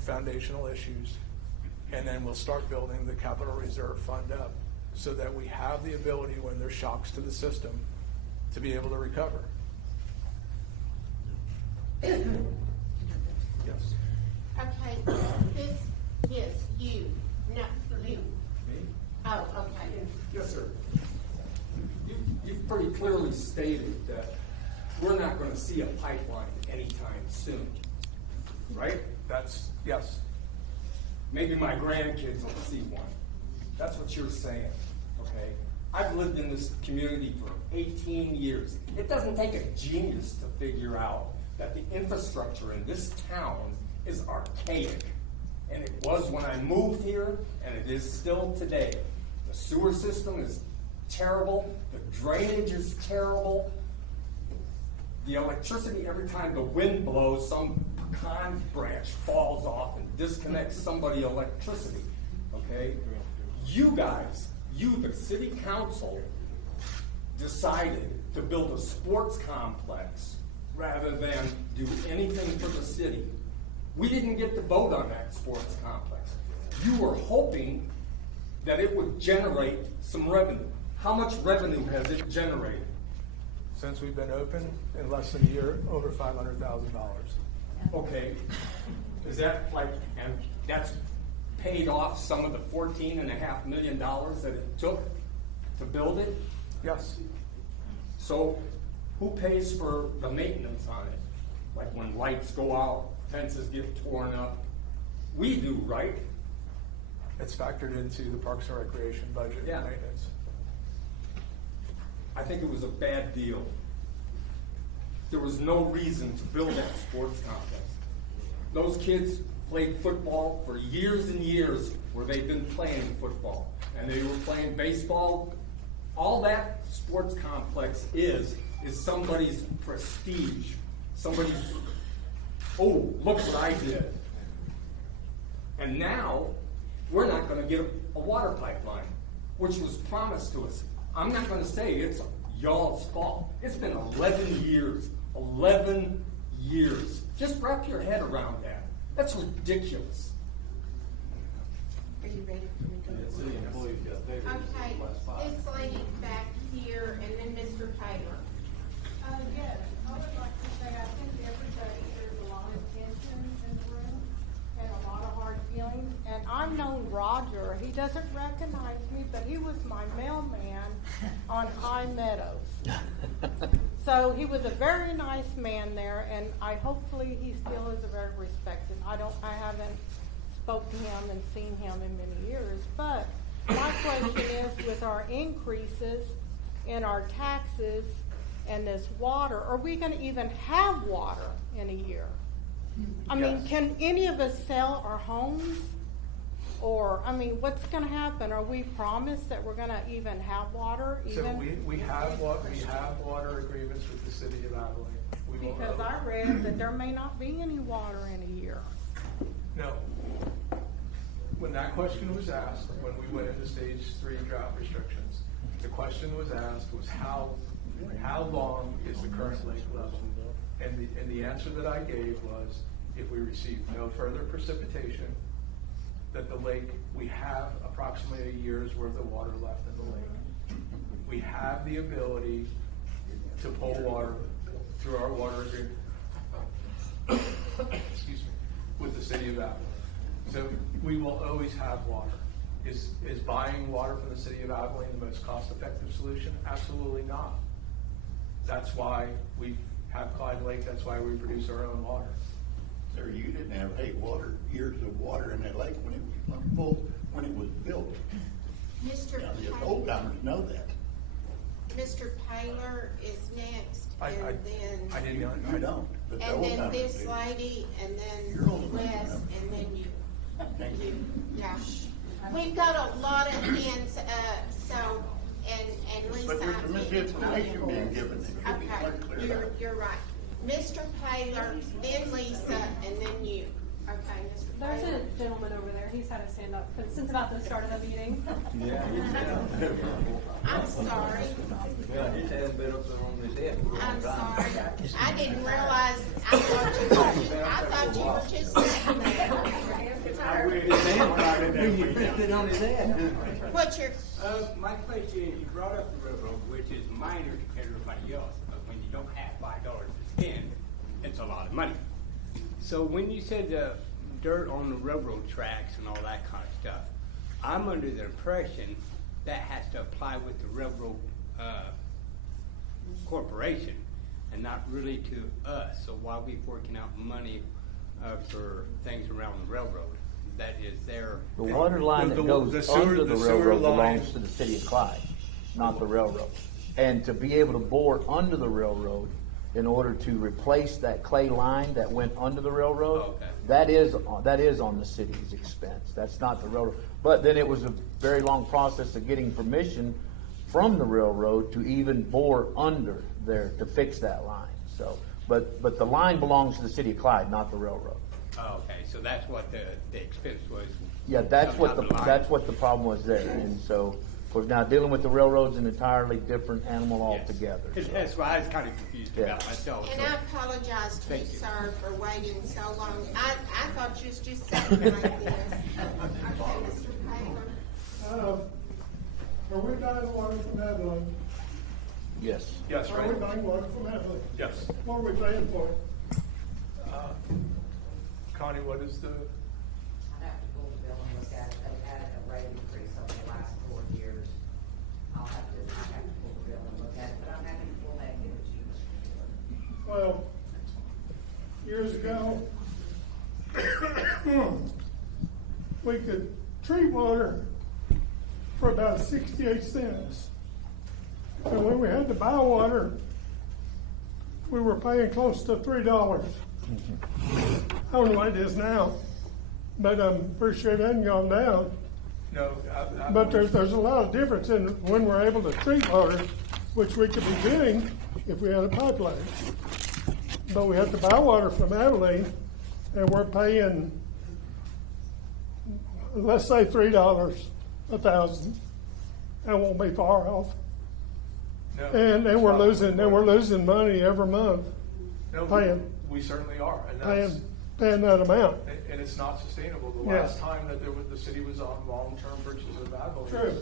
foundational issues, and then we'll start building the capital reserve fund up so that we have the ability when there's shocks to the system to be able to recover. Yes. Okay, yes, you, no, you. Oh, okay. Yes, sir. You've pretty clearly stated that we're not going to see a pipeline anytime soon, right? That's, yes. Maybe my grandkids will see one. That's what you're saying, okay? I've lived in this community for 18 years. It doesn't take a genius to figure out that the infrastructure in this town is archaic and it was when I moved here, and it is still today. The sewer system is terrible, the drainage is terrible. The electricity, every time the wind blows, some pecan branch falls off and disconnects somebody's electricity, okay? You guys, the city council, decided to build a sports complex rather than do anything for the city. We didn't get to vote on that sports complex. You were hoping that it would generate some revenue. How much revenue has it generated? Since we've been open, in less than a year, over $500,000. Okay, is that like, and that's paid off some of the $14.5 million that it took to build it? Yes. So who pays for the maintenance on it? Like when lights go out, fences get torn up? We do, right? It's factored into the Parks and Recreation budget Yeah. and maintenance. I think it was a bad deal. There was no reason to build that sports complex. Those kids played football for years and years where they've been playing football. And they were playing baseball. All that sports complex is somebody's prestige. Somebody's, oh, look what I did. And now, we're not gonna get a water pipeline, which was promised to us. I'm not going to say it's y'all's fault. It's been 11 years. 11 years. Just wrap your head around that. That's ridiculous. Are you ready for me to go? City employees got paid for Okay, the last 5. this lady back here, and then Mr. Taylor. Yes, I would like to say, I think everybody, there's a lot of tension in the room and a lot of hard feelings. And I've known Roger, he doesn't recognize me, but he was my mailman on High Meadows. So he was a very nice man there, and hopefully he still is a very respected. I haven't spoke to him and seen him in many years, but my question is, with our increases in our taxes and this water, are we gonna even have water in a year? I mean, Yes. can any of us sell our homes? Or, I mean, what's gonna happen? Are we promised that we're gonna even have water? So we have water agreements with the city of Abilene. We will Because I read that there may not be any water in a year. No. When that question was asked, when we went into stage 3 drought restrictions, the question was asked was how long is the current lake level? And the answer that I gave was, if we receive no further precipitation, that the lake, we have approximately a year's worth of water left in the lake. We have the ability to pull water through our water agreement, excuse me, with the city of Abilene. So we will always have water. Is buying water from the city of Abilene the most cost-effective solution? Absolutely not. That's why we have Clyde Lake, that's why we produce our own water. Sir, you didn't have years of water in that lake when it was full, when it was built. Mr. Now, the Taylor. old timers know that. Mr. Taylor is next, I and didn't know. You don't. But the then, old and then timers this do. lady, and You're then old enough to Wes, know. and then you. Thank you. Yeah. We've got a lot of hands, so, and Lisa. But there's some I think- misinformation being given. It should be Okay, clear. you're right. Mr. Taylor, then Lisa, and then you. Okay, Mr. There's Taylor. a gentleman over there, he's had to stand up since about the start of the meeting. I'm sorry. Well, just hasn't been up there on this head. I'm sorry. I didn't realize, I thought you were just sitting there. What's your, My question is, you brought up the railroad, which is minor compared to everybody else, but when you don't have $5 to spend, it's a lot of money. So when you said the dirt on the railroad tracks and all that kind of stuff, I'm under the impression that has to apply with the railroad corporation and not really to us. So why are we forking out money for things around the railroad? That is their. The water line that goes under the railroad belongs to the city of Clyde, not the railroad. And to be able to bore under the railroad in order to replace that clay line that went under the railroad, Okay. that is on the city's expense. That's not the railroad. But then it was a very long process of getting permission from the railroad to even bore under there to fix that line. So, but the line belongs to the City of Clyde, not the railroad. Oh, okay, so that's what the expense was. Yeah, that's what coming out that's what the problem was there. And so, of course, now dealing with the railroad's an entirely different animal altogether. Yes. So. That's why I was kind of confused Yeah. about myself. And so- I apologize to you, Thank you. sir, for waiting so long. I thought you was just sitting like this. Okay, Mr. Taylor. Are we buying water from Abilene? Yes. Yes, Are we buying water from Abilene? Yes. What are we paying for it? Connie, what is the, I'd have to pull the bill and look at it. They've had a rate increase over the last 4 years. I'd have to pull the bill and look at it, but I'm happy to pull that and give it to you. Well, years ago, we could treat water for about 68 cents. And when we had to buy water, we were paying close to $3. I don't know what it is now, but I'm pretty sure it hasn't gone down. no, But there's a lot of difference in when we're able to treat water, which we could be doing if we had a pipeline. But we have to buy water from Abilene, and we're paying, let's say $3 a thousand. That won't be far off. no. And we're losing money every month No, paying. we certainly are, and that's, paying that amount. and it's not sustainable. The Yes. last time that the city was on long-term purchases of Abilene, True.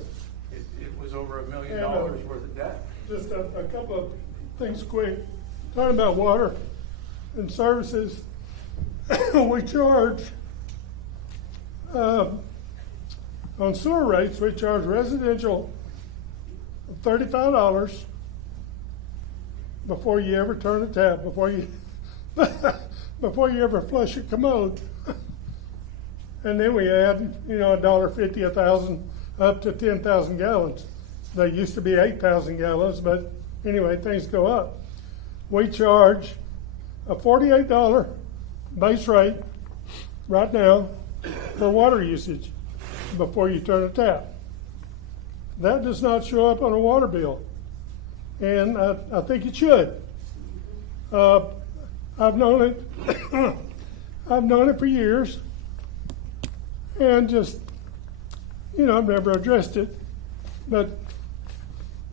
it was over $1 million And, worth of debt. Just a couple of things quick. Talking about water and services, we charge, on sewer rates, we charge residential $35 before you ever turn a tap, before you ever flush a commode. And then we add, $1.50 a thousand up to 10,000 gallons. They used to be 8,000 gallons, but anyway, things go up. We charge a $48 base rate right now for water usage before you turn a tap. That does not show up on a water bill, and I think it should. I've known it. I've known it for years, and just, I've never addressed it. But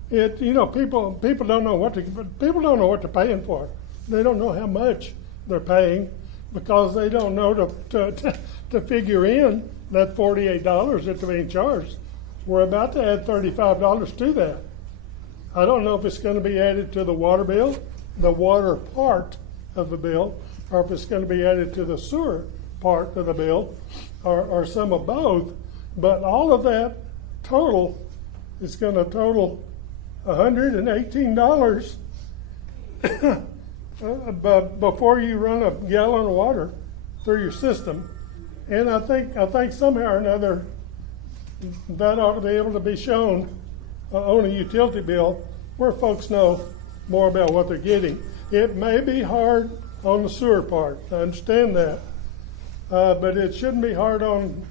people don't know what they're paying for. They don't know how much they're paying because they don't know to figure in that $48 that they're being charged. We're about to add $35 to that. I don't know if it's going to be added to the water bill, the water part of the bill, or if it's going to be added to the sewer part of the bill, or some of both. But all of that total is going to total $118 before you run a gallon of water through your system. And I think somehow or another that ought to be able to be shown on a utility bill where folks know more about what they're getting. It may be hard on the sewer part, I understand that, but it shouldn't be hard on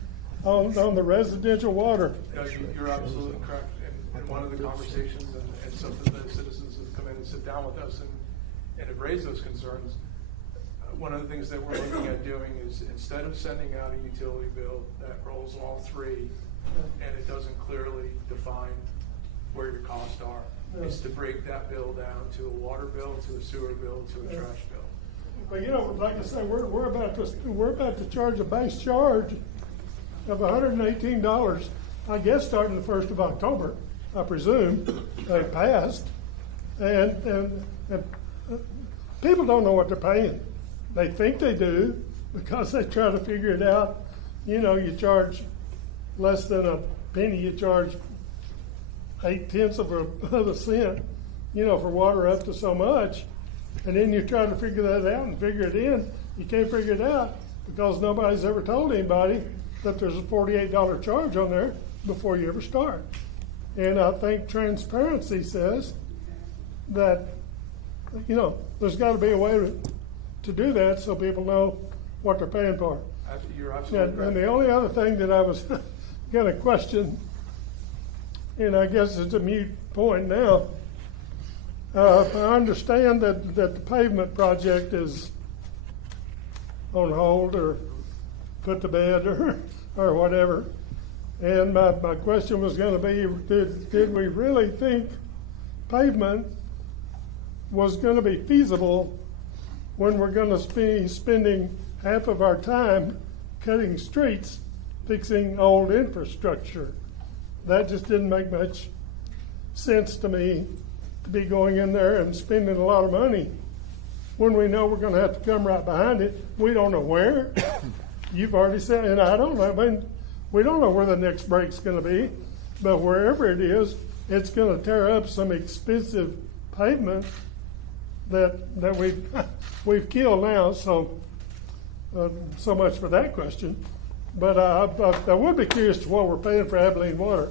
the residential water. No, you're absolutely correct. And one of the conversations and something that citizens have come in and sit down with us and have raised those concerns, one of the things that we're looking at doing is instead of sending out a utility bill that rolls all three and it doesn't clearly define where your costs are, is to break that bill down to a water bill, to a sewer bill, to a trash bill. But like I say, we're about to charge a base charge of $118. I guess starting the 1st of October, I presume. They passed, and people don't know what they're paying. They think they do because they try to figure it out. You charge less than a penny. You charge 0.8 of a cent, for water up to so much. And then you try to figure that out and figure it in. You can't figure it out because nobody's ever told anybody that there's a $48 charge on there before you ever start. And I think transparency says that, there's got to be a way to do that so people know what they're paying for. You're absolutely And right. the only other thing that I was gonna question, and I guess it's a moot point now, I understand that the pavement project is on hold or put to bed or whatever. And my question was gonna be, did we really think pavement was gonna be feasible when we're gonna be spending half of our time cutting streets, fixing old infrastructure? That just didn't make much sense to me, to be going in there and spending a lot of money when we know we're gonna have to come right behind it. We don't know where. You've already said, and I don't know, I mean, we don't know where the next break's gonna be, but wherever it is, it's gonna tear up some expensive pavement that we've killed now. So so much for that question. But I would be curious to what we're paying for Abilene Water.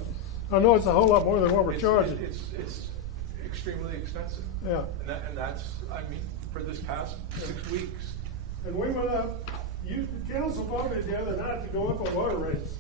I know it's a whole lot more than what we're charging. It's extremely expensive. Yeah. And that's, I mean, for this past 6 weeks. And we went up, the council voted the other night to go up on water rates.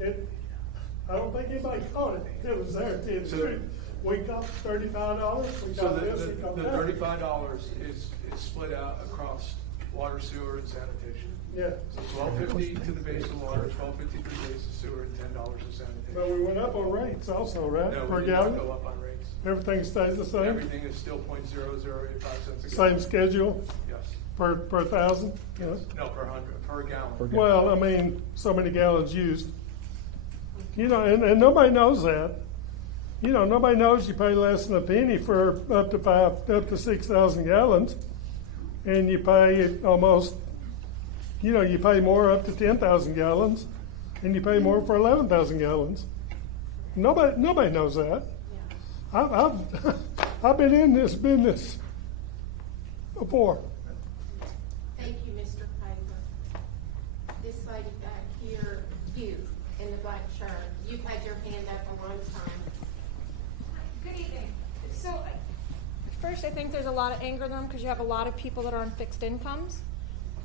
I don't think anybody caught it. It was there at the end of the street. We got $35, we So got this, we got the that. $35 is split out across water, sewer, and sanitation. Yeah. So $12.50 to the base of water, $12.50 to the base of sewer, and $10 to sanitation. But we went up on rates also, right? No, Per we did not gallon? go up on rates. Everything stays the same? Everything is still .0085 cents a Same gallon. schedule? Yes. Per thousand? Yes. No, per gallon. Well, I mean, so many gallons used. You know, and nobody knows that. You know, nobody knows you pay less than a penny for up to 6,000 gallons. And you pay almost, you know, you pay more up to 10,000 gallons, and you pay more for 11,000 gallons. Nobody knows that. I've been in this business before. Thank you, Mr. Paper. This lady back here, you, in the black shirt, you've had your hand up a long time. Good evening. So, first, I think there's a lot of anger in them because you have a lot of people that are on fixed incomes,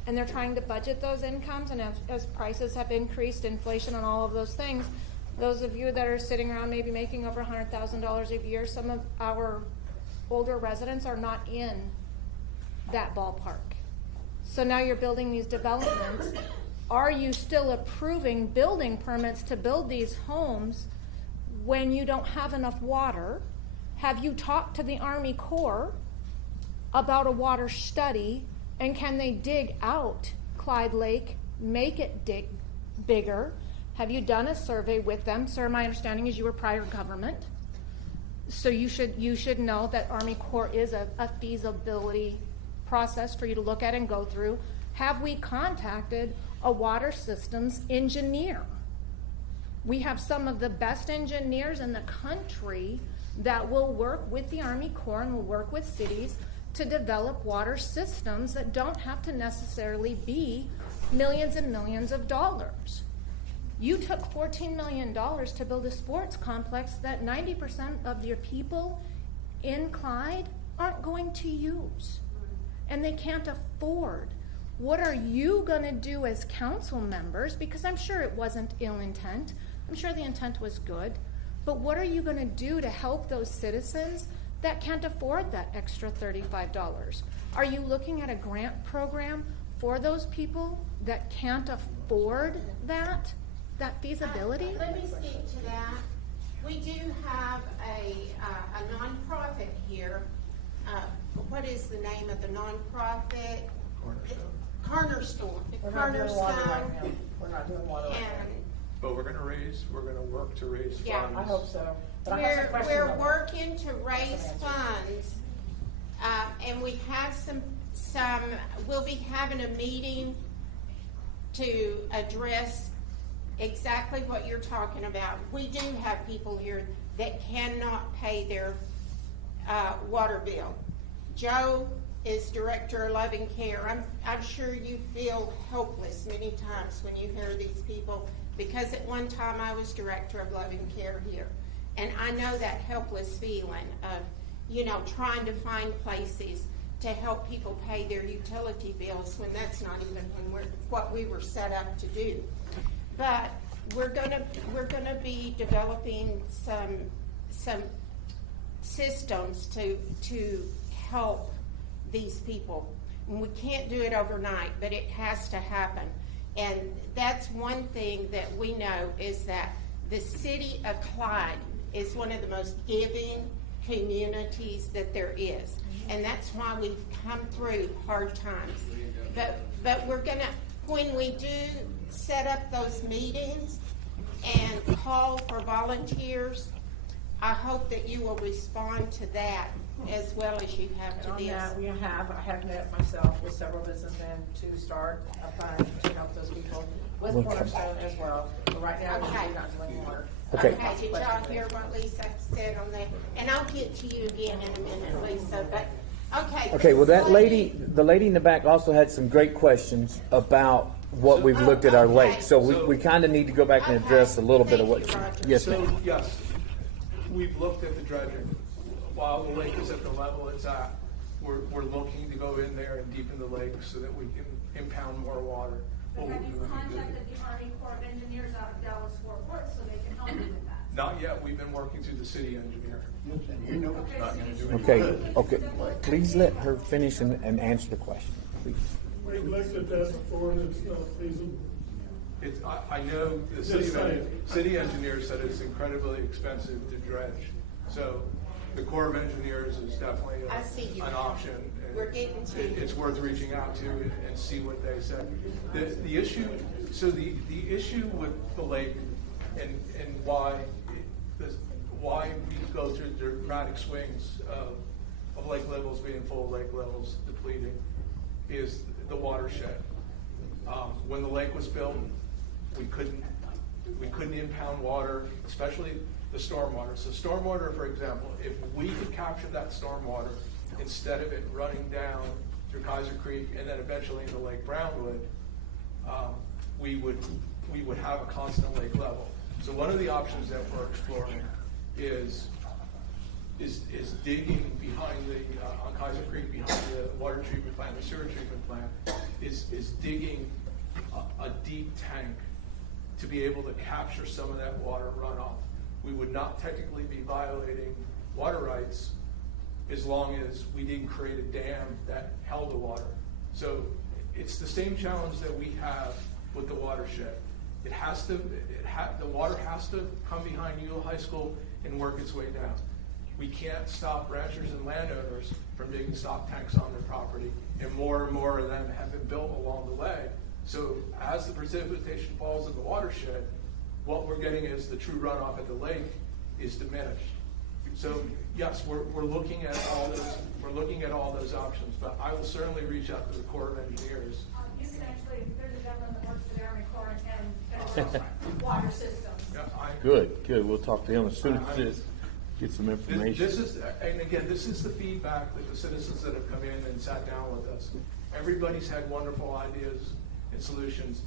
and they're trying to budget those incomes, and as prices have increased, inflation and all of those things, those of you that are sitting around maybe making over $100,000 a year, some of our older residents are not in that ballpark. So now you're building these developments. Are you still approving building permits to build these homes when you don't have enough water? Have you talked to the Army Corps about a water study, and can they dig out Clyde Lake, make it dig bigger? Have you done a survey with them? Sir, my understanding is you were prior government. So you should know that Army Corps is a feasibility process for you to look at and go through. Have we contacted a water systems engineer? We have some of the best engineers in the country that will work with the Army Corps and will work with cities to develop water systems that don't have to necessarily be millions and millions of dollars. You took $14 million to build a sports complex that 90% of your people in Clyde aren't going to use, and they can't afford. What are you going to do as council members? Because I'm sure it wasn't ill intent. I'm sure the intent was good. But what are you going to do to help those citizens that can't afford that extra $35? Are you looking at a grant program for those people that can't afford that feasibility? Let me speak to that. We do have a nonprofit here. What is the name of the nonprofit? Cornerstone. We're not doing water right now. We're not doing water right now. But we're gonna work to raise funds. Yeah. I hope so. But I have some questions We're on that. working to raise funds, and we have some, we'll be having a meeting to address exactly what you're talking about. We do have people here that cannot pay their water bill. Joe is Director of Loving Care. I'm sure you feel helpless many times when you hear these people, because at one time I was Director of Loving Care here. And I know that helpless feeling of, trying to find places to help people pay their utility bills when that's not even what we were set up to do. But we're gonna be developing some systems to help these people. And we can't do it overnight, but it has to happen. And that's one thing that we know is that the City of Clyde is one of the most giving communities that there is. And that's why we've come through hard times. But we're gonna, when we do set up those meetings and call for volunteers, I hope that you will respond to that as well as you have to And on this. that, I have met myself with several businessmen to start a fund to help those people with Cornerstone as well. But right now, we're not doing water. Okay. Okay, did y'all hear what Lisa said on that? And I'll get to you again in a minute, Lisa, but, okay. Okay, well, the lady in the back also had some great questions about what we've looked at our lake. So we kind of need to go back and address a little bit of what. Yes, So, ma'am. yes, we've looked at the dredging. While the lake is at the level it's at, we're looking to go in there and deepen the lake so that we can impound more water. But have you contacted the Army Corps of Engineers out of Dallas Fort Worth so they can help you with that? Not yet. We've been working through the city engineer. And you know it's not gonna do Okay, okay. Please let her finish and answer the question, please. We've looked at that before and it's not feasible. I know the city engineer said it's incredibly expensive to dredge. So the Corps of Engineers is definitely an option. We're getting to It's worth reaching out to and see what they said. The issue with the lake and why we go through the dramatic swings of lake levels being full, lake levels depleting, is the watershed. When the lake was built, we couldn't impound water, especially the stormwater. So stormwater, for example, if we could capture that stormwater instead of it running down through Kaiser Creek and then eventually into Lake Brownwood, we would have a constant lake level. So one of the options that we're exploring is digging behind on Kaiser Creek, behind the water treatment plant, the sewer treatment plant, is digging a deep tank to be able to capture some of that water runoff. We would not technically be violating water rights as long as we didn't create a dam that held the water. So it's the same challenge that we have with the watershed. The water has to come behind Ewell High School and work its way down. We can't stop ranchers and landowners from digging stock tanks on their property, and more of them have been built along the way. So as the precipitation falls in the watershed, what we're getting is the true runoff at the lake is diminished. So yes, we're looking at all those. We're looking at all those options. But I will certainly reach out to the Corps of Engineers. You can actually, there's a gentleman that works for the Army Corps and water systems. Yeah, Good. We'll talk to him as soon as get some information. This is the feedback that the citizens that have come in and sat down with us. Everybody's had wonderful ideas and solutions,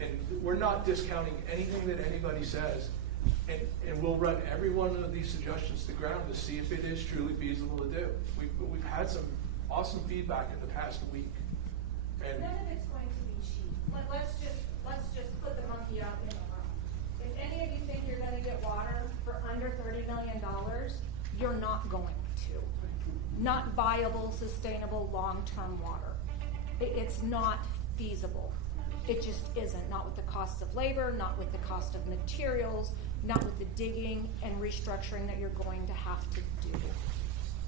and we're not discounting anything that anybody says, and we'll run every one of these suggestions to the ground to see if it is truly feasible to do. We've had some awesome feedback in the past week. And none of it's going to be cheap. Let's just put the monkey out in the room. If any of you think you're going to get water for under $30 million, you're not going to. Not viable, sustainable, long-term water. It's not feasible. It just isn't. Not with the costs of labor, not with the cost of materials, not with the digging and restructuring that you're going to have to do.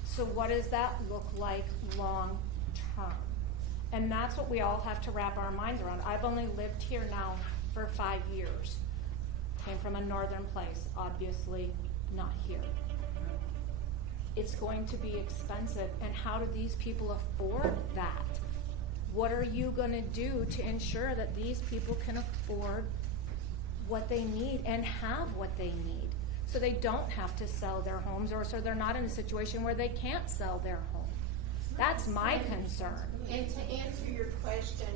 So what does that look like long term? And that's what we all have to wrap our minds around. I've only lived here now for 5 years. Came from a northern place, obviously not here. It's going to be expensive, and how do these people afford that? What are you going to do to ensure that these people can afford what they need and have what they need, so they don't have to sell their homes, or so they're not in a situation where they can't sell their home? That's my concern. And to answer your question,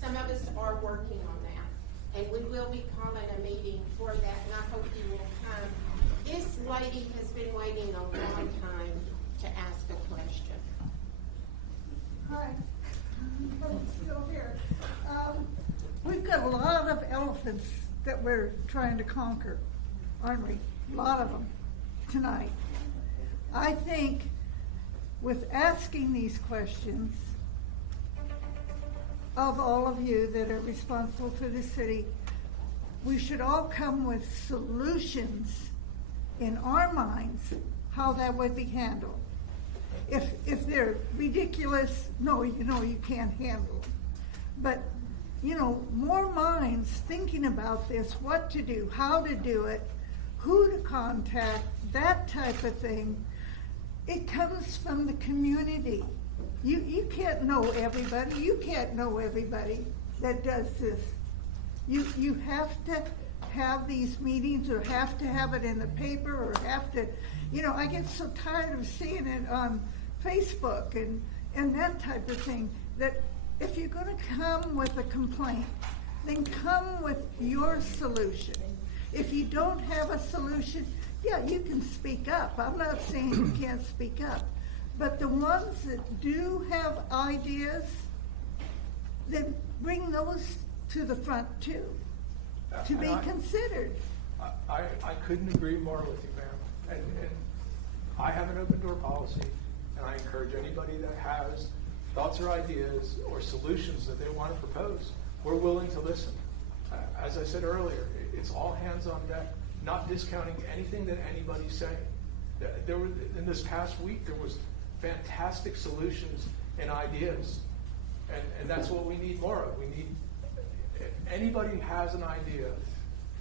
some of us are working on that, and we will be calling a meeting for that, and I hope you will come. This lady has been waiting a long time to ask a question. elephants that we're trying to conquer, aren't we? A lot of them tonight. I think with asking these questions of all of you that are responsible for the city, we should all come with solutions in our minds how that would be handled. If they're ridiculous, no, you can't handle them. But, more minds thinking about this, what to do, how to do it, who to contact, that type of thing. It comes from the community. You can't know everybody. You can't know everybody that does this. You have to have these meetings, or have to have it in the paper, or have to, I get so tired of seeing it on Facebook and that type of thing, that if you're going to come with a complaint, then come with your solution. If you don't have a solution, yeah, you can speak up. I'm not saying you can't speak up. But the ones that do have ideas, then bring those to the front too, to be considered. I couldn't agree more with you, ma'am. And I have an open door policy, and I encourage anybody that has thoughts or ideas or solutions that they want to propose, we're willing to listen. As I said earlier, it's all hands on deck, not discounting anything that anybody's saying. In this past week, there was fantastic solutions and ideas, and that's what we need more of. We need, if anybody has an idea,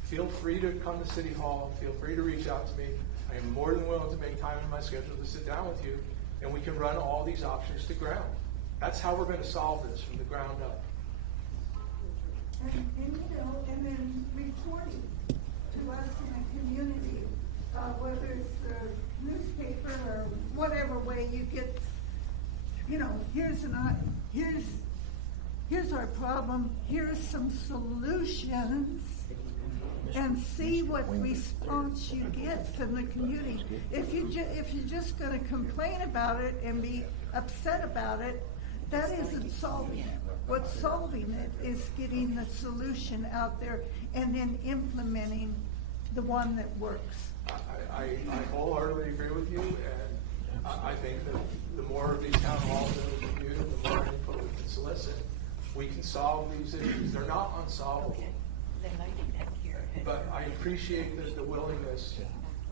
feel free to come to City Hall, feel free to reach out to me. I am more than willing to make time in my schedule to sit down with you, and we can run all these options to ground. That's how we're going to solve this from the ground up. And then reporting to us in the community, whether it's the newspaper or whatever way you get, here's our problem, here's some solutions, and see what response you get from the community. If you're just going to complain about it and be upset about it, that isn't solving it. What's solving it is getting the solution out there and then implementing the one that works. I wholeheartedly agree with you, and I think that the more of these town halls that we do, the more input we can solicit, we can solve these issues. They're not unsolvable. But I appreciate the willingness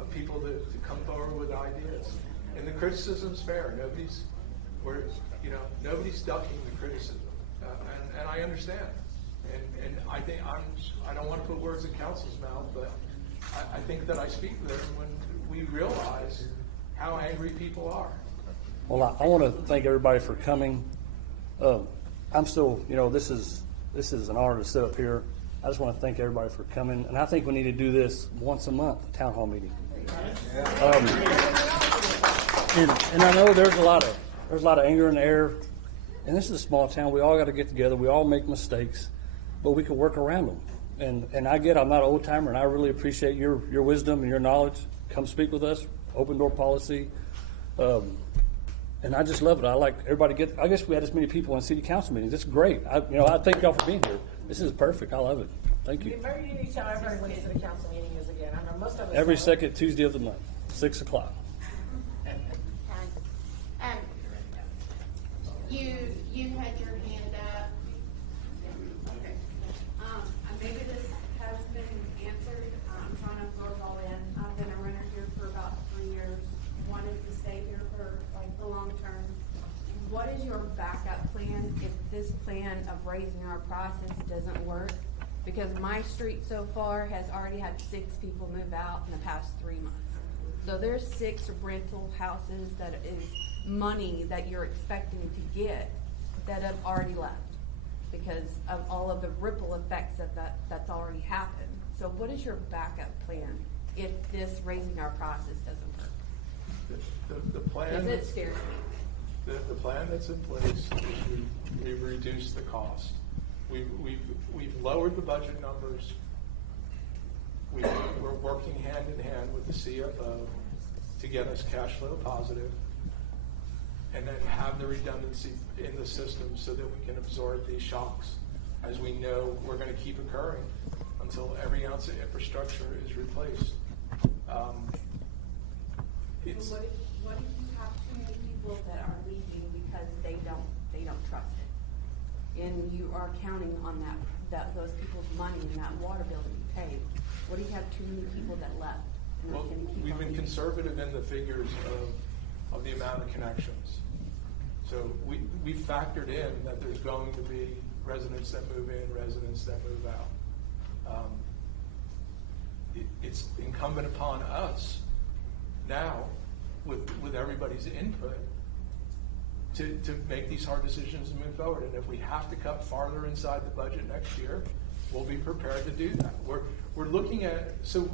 of people to come forward with ideas. And the criticism's fair. Nobody's ducking the criticism. And I understand. And I think I don't want to put words in council's mouth, but I think that I speak for them when we realize how angry people are. Well, I want to thank everybody for coming. I'm still, this is an honor to sit up here. I just want to thank everybody for coming, and I think we need to do this once a month, a town hall meeting. And I know there's a lot of anger in the air, and this is a small town. We all got to get together. We all make mistakes, but we can work around them. And I'm not an old timer, and I really appreciate your wisdom and your knowledge. Come speak with us. Open door policy. And I just love it. I like everybody I guess we had this many people in city council meetings. It's great. I thank y'all for being here. This is perfect. I love it. Thank you. Maybe you need to tell everybody when the city council meeting is again. I know most of us. Every second Tuesday of the month, 6 o'clock. You had your hand up. Okay. Maybe this has been answered. I'm trying to absorb it all in. I've been a renter here for about 3 years. Wanted to stay here for the long term. What is your backup plan if this plan of raising our prices doesn't work? Because my street so far has already had 6 people move out in the past 3 months. So there's 6 rental houses that is money that you're expecting to get that have already left because of all of the ripple effects of that's already happened. So what is your backup plan if this raising our prices doesn't work? The plan. Because it scares me. The plan that's in place is we've reduced the cost. We've lowered the budget numbers. We're working hand in hand with the CFO to get us cash flow positive, and then have the redundancy in the system so that we can absorb these shocks, as we know we're going to keep occurring. until every ounce of infrastructure is replaced. It's, What if you have too many people that are leaving because they don't trust it? And you are counting on those people's money and that water bill to be paid. What if you have too many people that left? And well, they can keep we've on been leaving? conservative in the figures of the amount of connections. So we factored in that there's going to be residents that move in, residents that move out. It's incumbent upon us now, with everybody's input, to make these hard decisions and move forward. And if we have to cut farther inside the budget next year, we'll be prepared to do that. We're looking at, so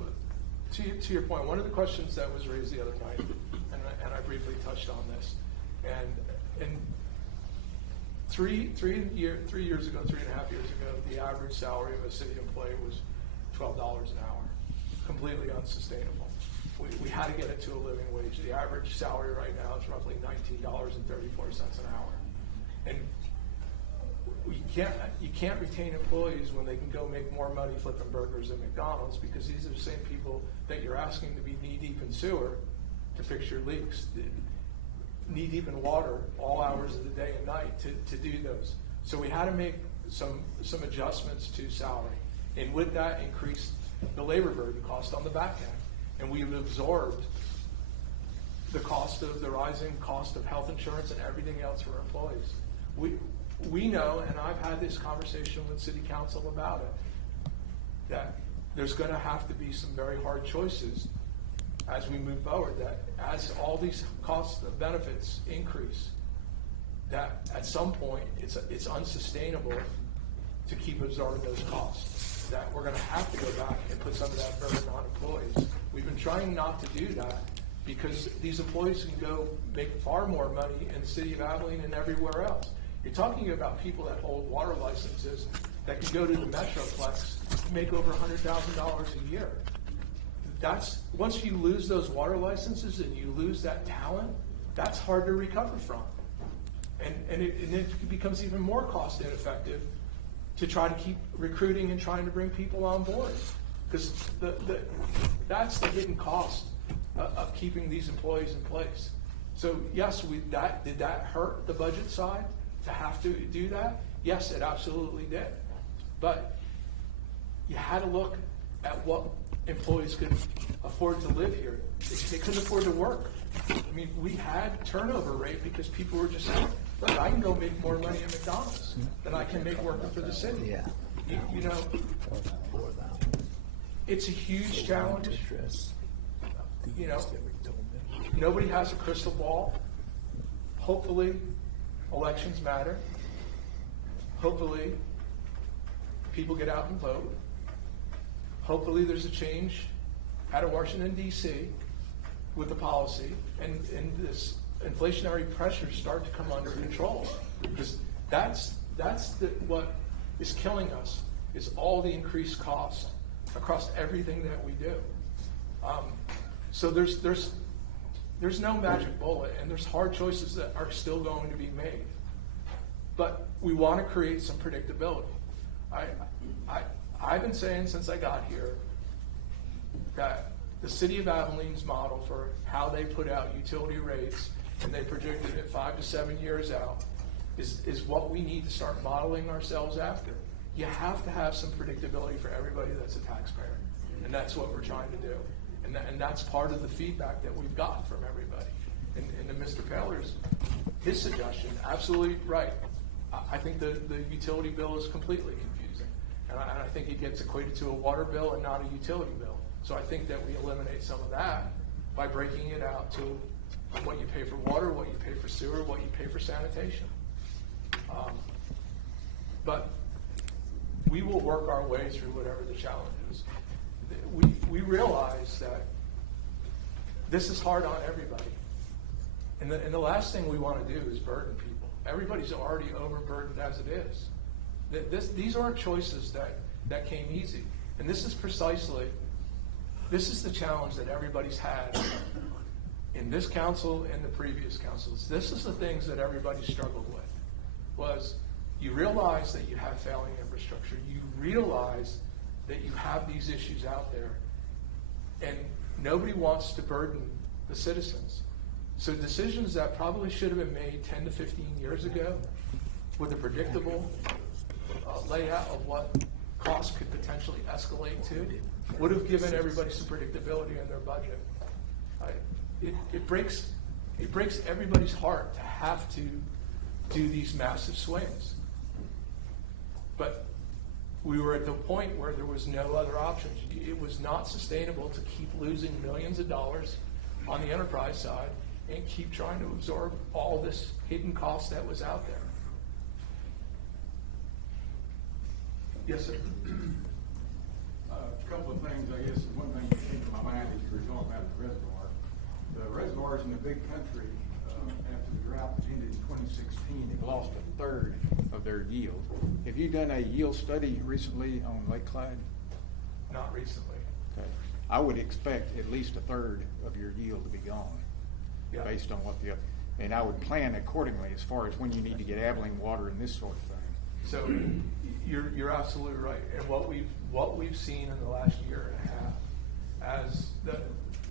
to your point, one of the questions that was raised the other night, and I briefly touched on this, and 3 years ago, 3.5 years ago, the average salary of a city employee was $12 an hour, completely unsustainable. We had to get it to a living wage. The average salary right now is roughly $19.34 an hour. And you can't retain employees when they can go make more money flipping burgers at McDonald's, because these are the same people that you're asking to be knee-deep in sewer to fix your leaks, knee-deep in water all hours of the day and night to do those. So we had to make some adjustments to salary. And with that, increased the labor burden cost on the back end. And we've absorbed the cost of the rising cost of health insurance and everything else for employees. We know, and I've had this conversation with City Council about it, that there's going to have to be some very hard choices as we move forward, that as all these costs of benefits increase, that at some point it's unsustainable to keep absorbing those costs, that we're going to have to go back and put some of that burden on employees. We've been trying not to do that because these employees can go make far more money in the city of Abilene and everywhere else. You're talking about people that hold water licenses that can go to the Metroplex and make over $100,000 a year. That's, once you lose those water licenses and you lose that talent, that's hard to recover from. And it becomes even more cost ineffective to try to keep recruiting and trying to bring people on board. Because that's the hidden cost of keeping these employees in place. So yes, did that hurt the budget side to have to do that? Yes, it absolutely did. But you had to look at what employees could afford to live here. They couldn't afford to work. I mean, we had turnover rate because people were just saying, look, I can go make more money at McDonald's than I can make working for the city. Yeah. You know, it's a huge challenge. You know, nobody has a crystal ball. Hopefully, elections matter. Hopefully, people get out and vote. Hopefully, there's a change out of Washington, D.C. with the policy, and this inflationary pressures start to come under control. Because that's what is killing us, is all the increased costs across everything that we do. So there's no magic bullet, and there's hard choices that are still going to be made. But we want to create some predictability. I've been saying since I got here that the City of Abilene's model for how they put out utility rates, and they projected it 5 to 7 years out, is what we need to start modeling ourselves after. You have to have some predictability for everybody that's a taxpayer, and that's what we're trying to do. And that's part of the feedback that we've gotten from everybody. And to Mr. Paylor's, his suggestion, absolutely right. I think the utility bill is completely confusing. And I think it gets equated to a water bill and not a utility bill. So I think that we eliminate some of that by breaking it out to what you pay for water, what you pay for sewer, what you pay for sanitation. But we will work our way through whatever the challenge is. We realize that this is hard on everybody. And the last thing we want to do is burden people. Everybody's already overburdened as it is. These aren't choices that came easy. And this is the challenge that everybody's had in this council and the previous councils. This is the things that everybody struggled with, was you realize that you have failing infrastructure. You realize that you have these issues out there, and nobody wants to burden the citizens. So decisions that probably should have been made 10 to 15 years ago with a predictable layout of what costs could potentially escalate to would have given everybody some predictability in their budget. It breaks everybody's heart to have to do these massive swings. But we were at the point where there was no other options. It was not sustainable to keep losing millions of dollars on the enterprise side and keep trying to absorb all this hidden cost that was out there. Yes, sir. A couple of things, I guess. One thing that came to my mind is you were talking about the reservoir. The reservoirs in the big country, after the drought that ended in 2016, have lost a third of their yield. Have you done a yield study recently on Lake Clyde? Not recently. Okay. I would expect at least a third of your yield to be gone, based on what and I would plan accordingly as far as when you need to get Abilene water and this sort of thing. So you're absolutely right. And what we've seen in the last year and a half, as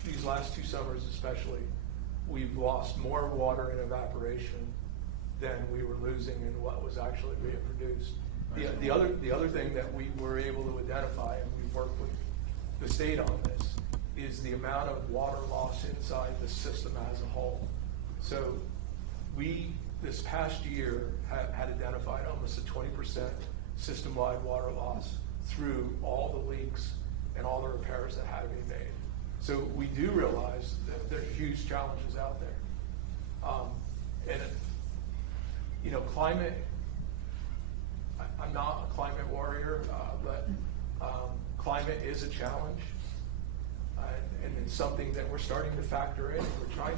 these last 2 summers especially, we've lost more water in evaporation than we were losing in what was actually being produced. The other thing that we were able to identify, and we've worked with the state on this, is the amount of water loss inside the system as a whole. So we, this past year, had identified almost a 20% system-wide water loss through all the leaks and all the repairs that had to be made. So we do realize that there are huge challenges out there. Climate, I'm not a climate warrior, but climate is a challenge. And it's something that we're starting to factor in. We're trying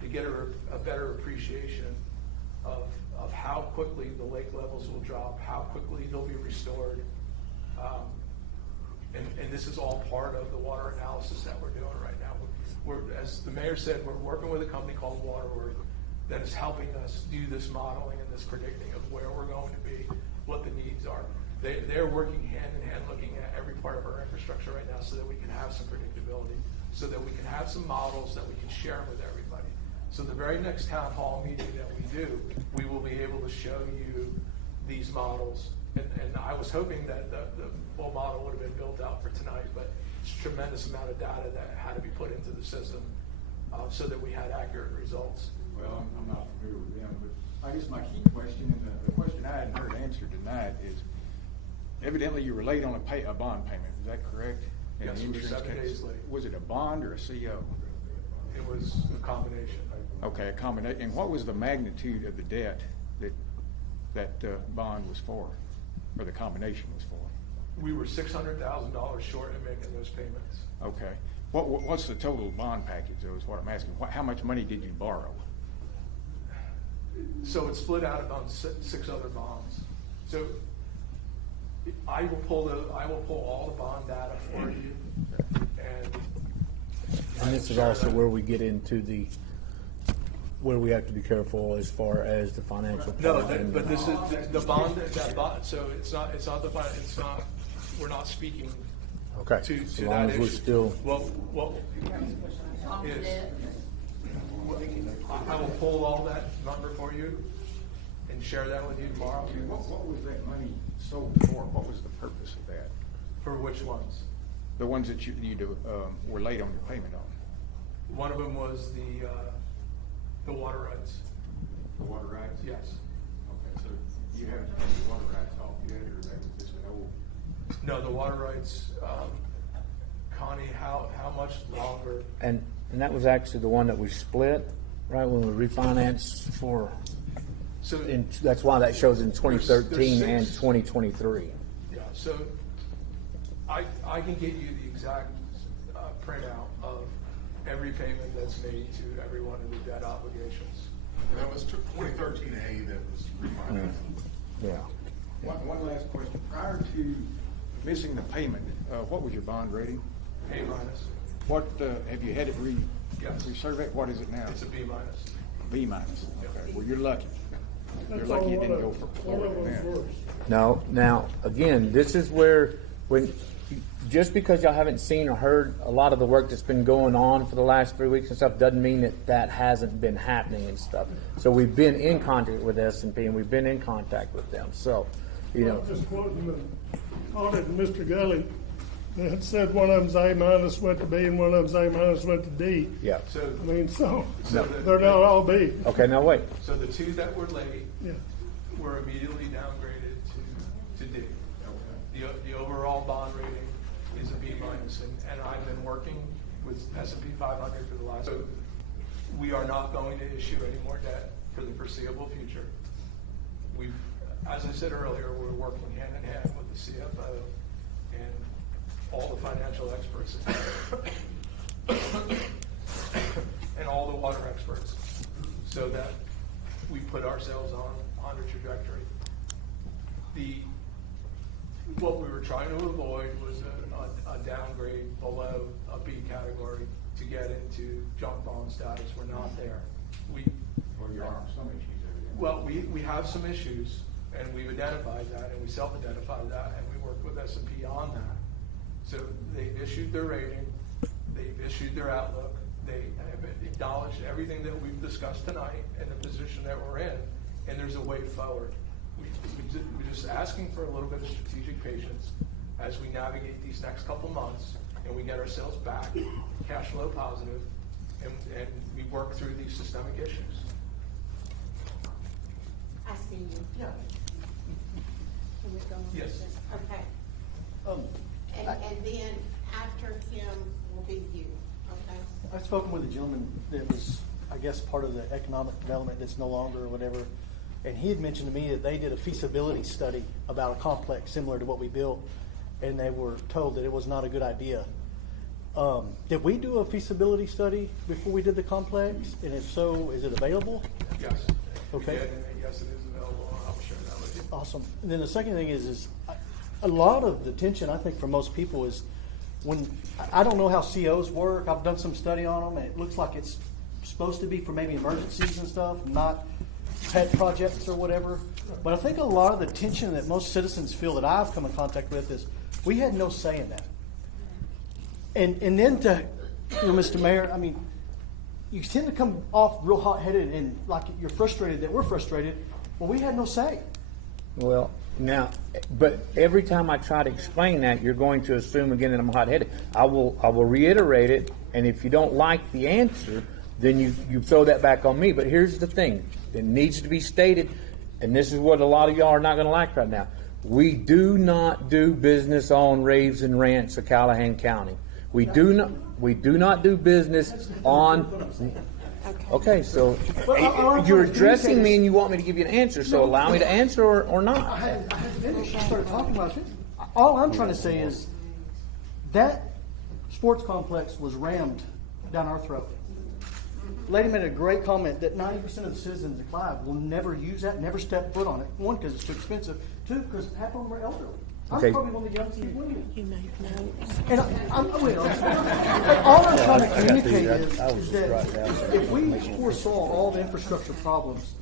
to get a better appreciation of how quickly the lake levels will drop, how quickly they'll be restored. And this is all part of the water analysis that we're doing right now. As the mayor said, we're working with a company called Waterworth that is helping us do this modeling and this predicting of where we're going to be, what the needs are. They're working hand in hand, looking at every part of our infrastructure right now so that we can have some predictability, so that we can have some models that we can share with everybody. So the very next town hall meeting that we do, we will be able to show you these models. And I was hoping that the full model would have been built out for tonight, but it's a tremendous amount of data that had to be put into the system so that we had accurate results. Well, I'm not familiar with them, but I guess my key question, and the question I hadn't heard answered tonight, is evidently you were late on a bond payment. Is that correct? Yes, we were 7 days late. Was it a bond or a CO? It was a combination. Okay, a combination. And what was the magnitude of the debt that bond was for, or the combination was for? We were $600,000 short in making those payments. Okay. What's the total bond package, though, is what I'm asking. How much money did you borrow? So it's split out among 6 other bonds. So I will pull all the bond data for you, and this is also where we get into where we have to be careful as far as the financial. No, but this is the bond. That bond. So it's not the bond. It's not. We're not speaking. Okay. To as that long as issue. we're still. What is? I will pull all that number for you and share that with you tomorrow. What was that money sold for? What was the purpose of that? For which ones? The ones that you were late on your payment on. One of them was the water rights. The water rights? Yes. Okay, so you haven't paid the water rights off yet, or that was just an old? No, the water rights. Connie, how much longer? And that was actually the one that we split, right, when we refinanced for. So that's why that shows in 2013 there's and 2023. Yeah. So I can get you the exact printout of every payment that's made to every one of the debt obligations. That was 2013A that was refinanced. Yeah. One last question. Prior to missing the payment, what was your bond rating? A minus. What have you had it Yes. resurveyed? What is it now? It's a B minus. B minus. Okay. Well, you're lucky. You're lucky you didn't go for lower than that. No. Now, again, this is where when just because y'all haven't seen or heard a lot of the work that's been going on for the last 3 weeks and stuff, doesn't mean that that hasn't been happening and stuff. So we've been in contact with S&P, and we've been in contact with them. So, you know. Just quoting the audit and Mr. Gully, they had said one of them's A minus went to B and one of them's A minus went to D. Yeah. So, I mean, so So they're not all B. Okay, now wait. So the two that were late Yeah. were immediately downgraded to D. The overall bond rating is a B minus, and I've been working with S&P 500 for the last. So we are not going to issue any more debt for the foreseeable future. We've, as I said earlier, we're working hand in hand with the CFO and all the financial experts and all the water experts, so that we put ourselves on a trajectory. What we were trying to avoid was a downgrade below a B category to get into junk bond status. We're not there. Well, you are some issues over there. Well, we have some issues, and we've identified that, and we self-identified that, and we worked with S&P on that. So they've issued their rating, they've issued their outlook, they have acknowledged everything that we've discussed tonight and the position that we're in, and there's a way forward. We're just asking for a little bit of strategic patience as we navigate these next couple months and we get ourselves back cash flow positive, and we work through these systemic issues. I see you. Yeah. Can we go on? Yes. Okay. And then after him will be you, okay? I've spoken with a gentleman that was, I guess, part of the economic development that's no longer or whatever, and he had mentioned to me that they did a feasibility study about a complex similar to what we built, and they were told that it was not a good idea. Did we do a feasibility study before we did the complex? And if so, is it available? Yes. Okay. Yes, it is available. I'll share that with you. Awesome. And then the second thing is a lot of the tension, I think, for most people is when, I don't know how COs work. I've done some study on them, and it looks like it's supposed to be for maybe emergencies and stuff, not pet projects or whatever. But I think a lot of the tension that most citizens feel that I've come in contact with is we had no say in that. And then to, Mr. Mayor, I mean, you tend to come off real hot-headed and like you're frustrated that we're frustrated. Well, we had no say. Well, now, but every time I try to explain that, you're going to assume again that I'm hot-headed. I will reiterate it, and if you don't like the answer, then you throw that back on me. But here's the thing that needs to be stated, and this is what a lot of y'all are not going to like right now. We do not do business on raves and rants of Callahan County. We do not do business on. Okay, so you're addressing me and you want me to give you an answer, so allow me to answer or not. I had to finish. I started talking about it. All I'm trying to say is that sports complex was rammed down our throat. Lady made a great comment that 90% of the citizens of Clyde will never use that, never step foot on it. One, because it's too expensive. Two, because half of them are elderly. Okay. I'm probably one of the youngest people. You make notes. And I will. But all I'm trying to communicate is that if we foresaw all the infrastructure problems,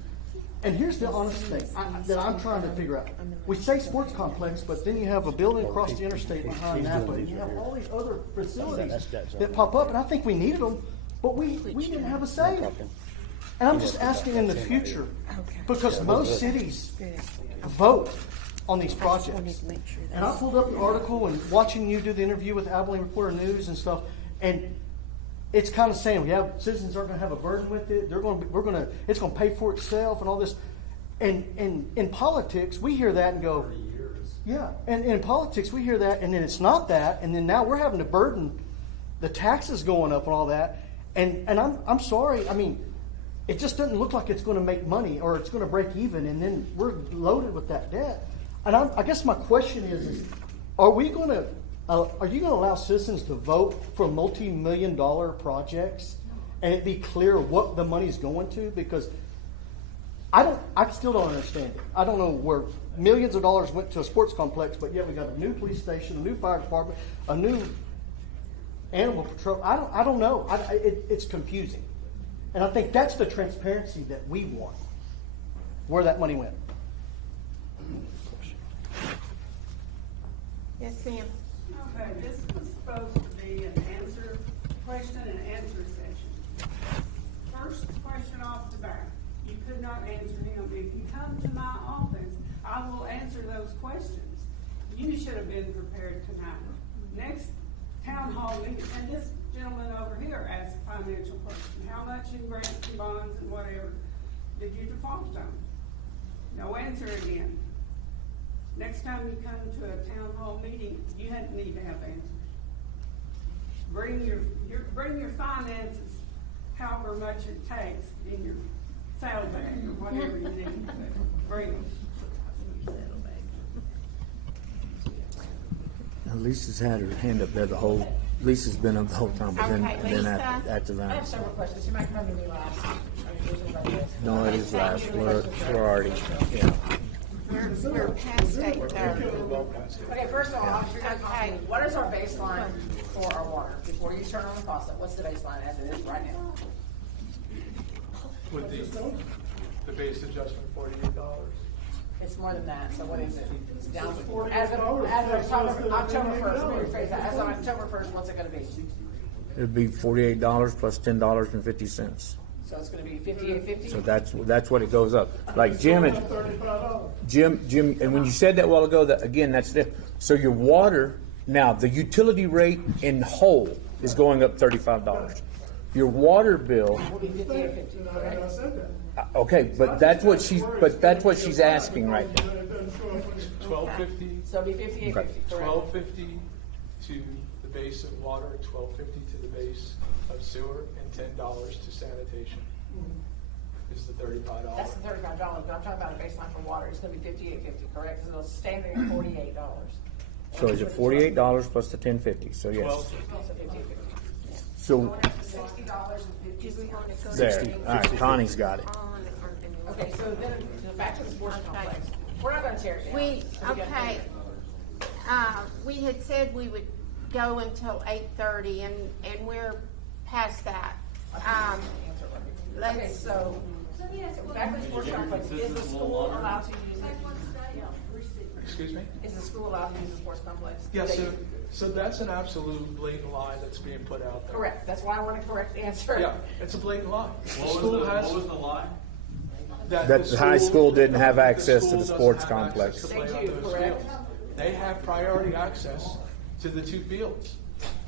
and here's the honest thing that I'm trying to figure out. We say sports complex, but then you have a building across the interstate behind Napa, and you have all these other facilities that pop up, and I think we needed them, but we didn't have a say. And I'm just asking in the future, because most cities vote on these projects. And I pulled up the article and watching you do the interview with Abilene Reporter News and stuff, and it's kind of saying, yeah, citizens aren't going to have a burden with it. It's going to pay for itself and all this. And in politics, we hear that and go, yeah. And in politics, we hear that, and then it's not that, and then now we're having to burden the taxes going up and all that. And I'm sorry. I mean, it just doesn't look like it's going to make money or it's going to break even, and then we're loaded with that debt. And I guess my question is are you going to allow citizens to vote for multi-million-dollar projects and it be clear what the money's going to? Because I still don't understand it. I don't know where millions of dollars went to a sports complex, but yet we got a new police station, a new fire department, a new animal patrol. I don't know. It's confusing. And I think that's the transparency that we want, where that money went. Yes, Sam. Okay, this was supposed to be an question and answer session. First question off the bat, you could not answer him. If you come to my office, I will answer those questions. You should have been prepared tonight. Next town hall meeting, and this gentleman over here asked a financial question. How much in grants and bonds and whatever did you default on? No answer again. Next time you come to a town hall meeting, you need to have answers. Bring your finances, however much it takes, in your saddlebag or whatever you need. Bring them. Now, Lisa's had her hand up there Lisa's been up the whole time, but then after I that. have several questions. You might come to me last. No, it is last. We're already, yeah. We're past 8:30. Okay, first of all, okay, what is our baseline for our water? Before you turn on the faucet, what's the baseline as it is right now? With the base adjustment, $48. It's more than that, so what is it? It's down, as of October 1st, let me rephrase that, as of October 1st, what's it gonna be? It'd be $48 plus $10.50. So it's gonna be $58.50? So that's what it goes up. Like Jim, and when you said that a while ago, that's the, so your water, now the utility rate in whole is going up $35. Your water bill. Will be $58.50, correct? Okay, but that's what she's asking right now. $12.50. So it'll be $58.50, correct? $12.50 to the base of water, $12.50 to the base of sewer, and $10 to sanitation. Is the $35. That's the $35, but I'm talking about a baseline for water, it's gonna be $58.50, correct? So it's standing at $48. So is it $48 plus the $10.50? So yes. So $60.50. there. All right, Connie's got it. Okay, so then back to the sports complex. We're not gonna tear it down. We had said we would go until 8:30, and we're past that. Okay, so back to the sports complex. Is the school allowed to use it? Excuse me? Is the school allowed to use the sports complex? Yes, so that's an absolute blatant lie that's being put out there. Correct. That's why I want a correct answer. Yeah, it's a blatant lie. What was the lie? That the high school didn't have access to the sports complex. Thank you, correct. They have priority access to the two fields.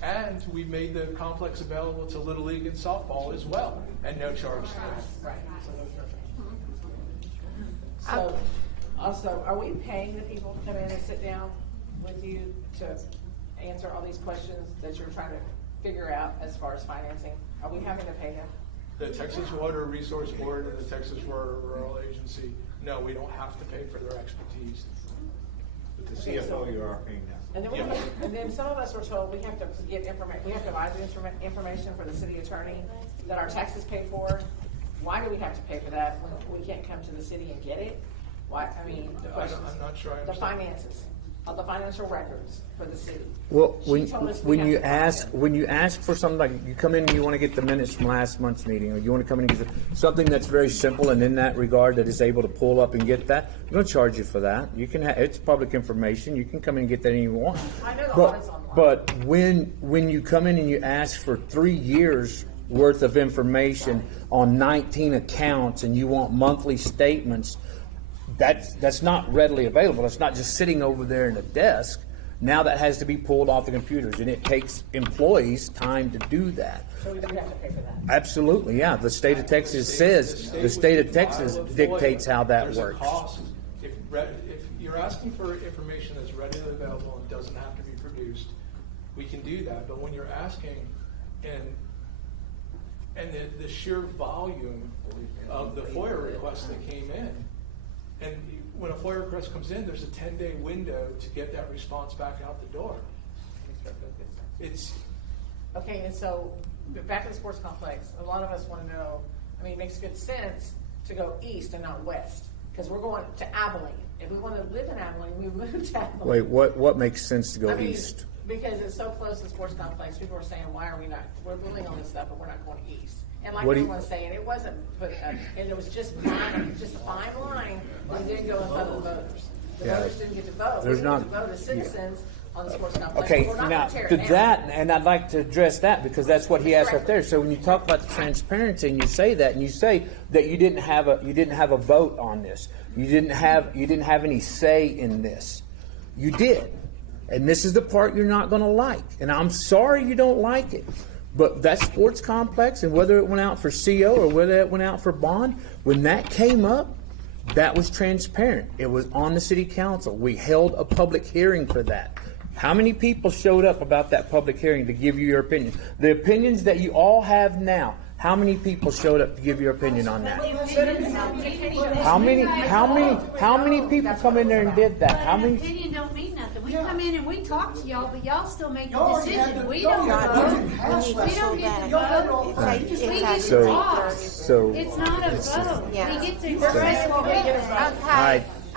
And we made the complex available to Little League and softball as well, and no charge to them. Right. So, also, are we paying the people to come in and sit down with you to answer all these questions that you're trying to figure out as far as financing? Are we having to pay them? The Texas Water Resource Board and the Texas Water Rural Agency, no, we don't have to pay for their expertise. With the CFO, you are paying now. And then some of us were told we have to get information. We have to provide the information for the city attorney that our taxes pay for. Why do we have to pay for that when we can't come to the city and get it? Why? I mean, the questions. I'm not sure I the understand. finances, the financial records for the city. Well, when you ask for something, like you come in and you want to get the minutes from last month's meeting, or you want to come in and get something that's very simple, and in that regard that is able to pull up and get that, we don't charge you for that. You can it's public information. You can come in and get that any you want. I know the audit's online. But when you come in and you ask for 3 years worth of information on 19 accounts, and you want monthly statements, that's not readily available. It's not just sitting over there in a desk. Now that has to be pulled off the computers, and it takes employees time to do that. So we do have to pay for that. Absolutely, yeah. The state of Texas says the state of Texas dictates how that There's works. a cost. If you're asking for information that's readily available and doesn't have to be produced, we can do that. But when you're asking, and the sheer volume of the FOIA requests that came in, and when a FOIA request comes in, there's a 10-day window to get that response back out the door. It's okay, and so back to the sports complex. A lot of us want to know. I mean, it makes good sense to go east and not west because we're going to Abilene. If we want to live in Abilene, we move to Abilene. Wait, what makes sense to go east? Because it's so close to the sports complex. People are saying, "Why are we not? We're building all this stuff, but we're not going east." And like everyone's saying, it wasn't put, and it was just a fine line. We didn't go in front of the voters. The voters didn't get to vote. There's we not get to vote as citizens on the sports complex. Okay, We're not now, gonna tear it to down. that, and I'd like to address that, because that's what he asked up there. So when you talk about the transparency, and you say that, and you say that you didn't have a vote on this, you didn't have any say in this. You did. And this is the part you're not going to like. And I'm sorry you don't like it. But that sports complex, and whether it went out for CO or whether it went out for bond, when that came up, that was transparent. It was on the city council. We held a public hearing for that. How many people showed up about that public hearing to give you your opinion? The opinions that you all have now, how many people showed up to give your opinion on that? How many people come in there and did that? How many? Opinion don't mean nothing. We come in and we talk to y'all, but y'all still make the decision. We don't vote. We don't get to vote. We get to talk. So It's not a vote. Yeah. We get to express what we do.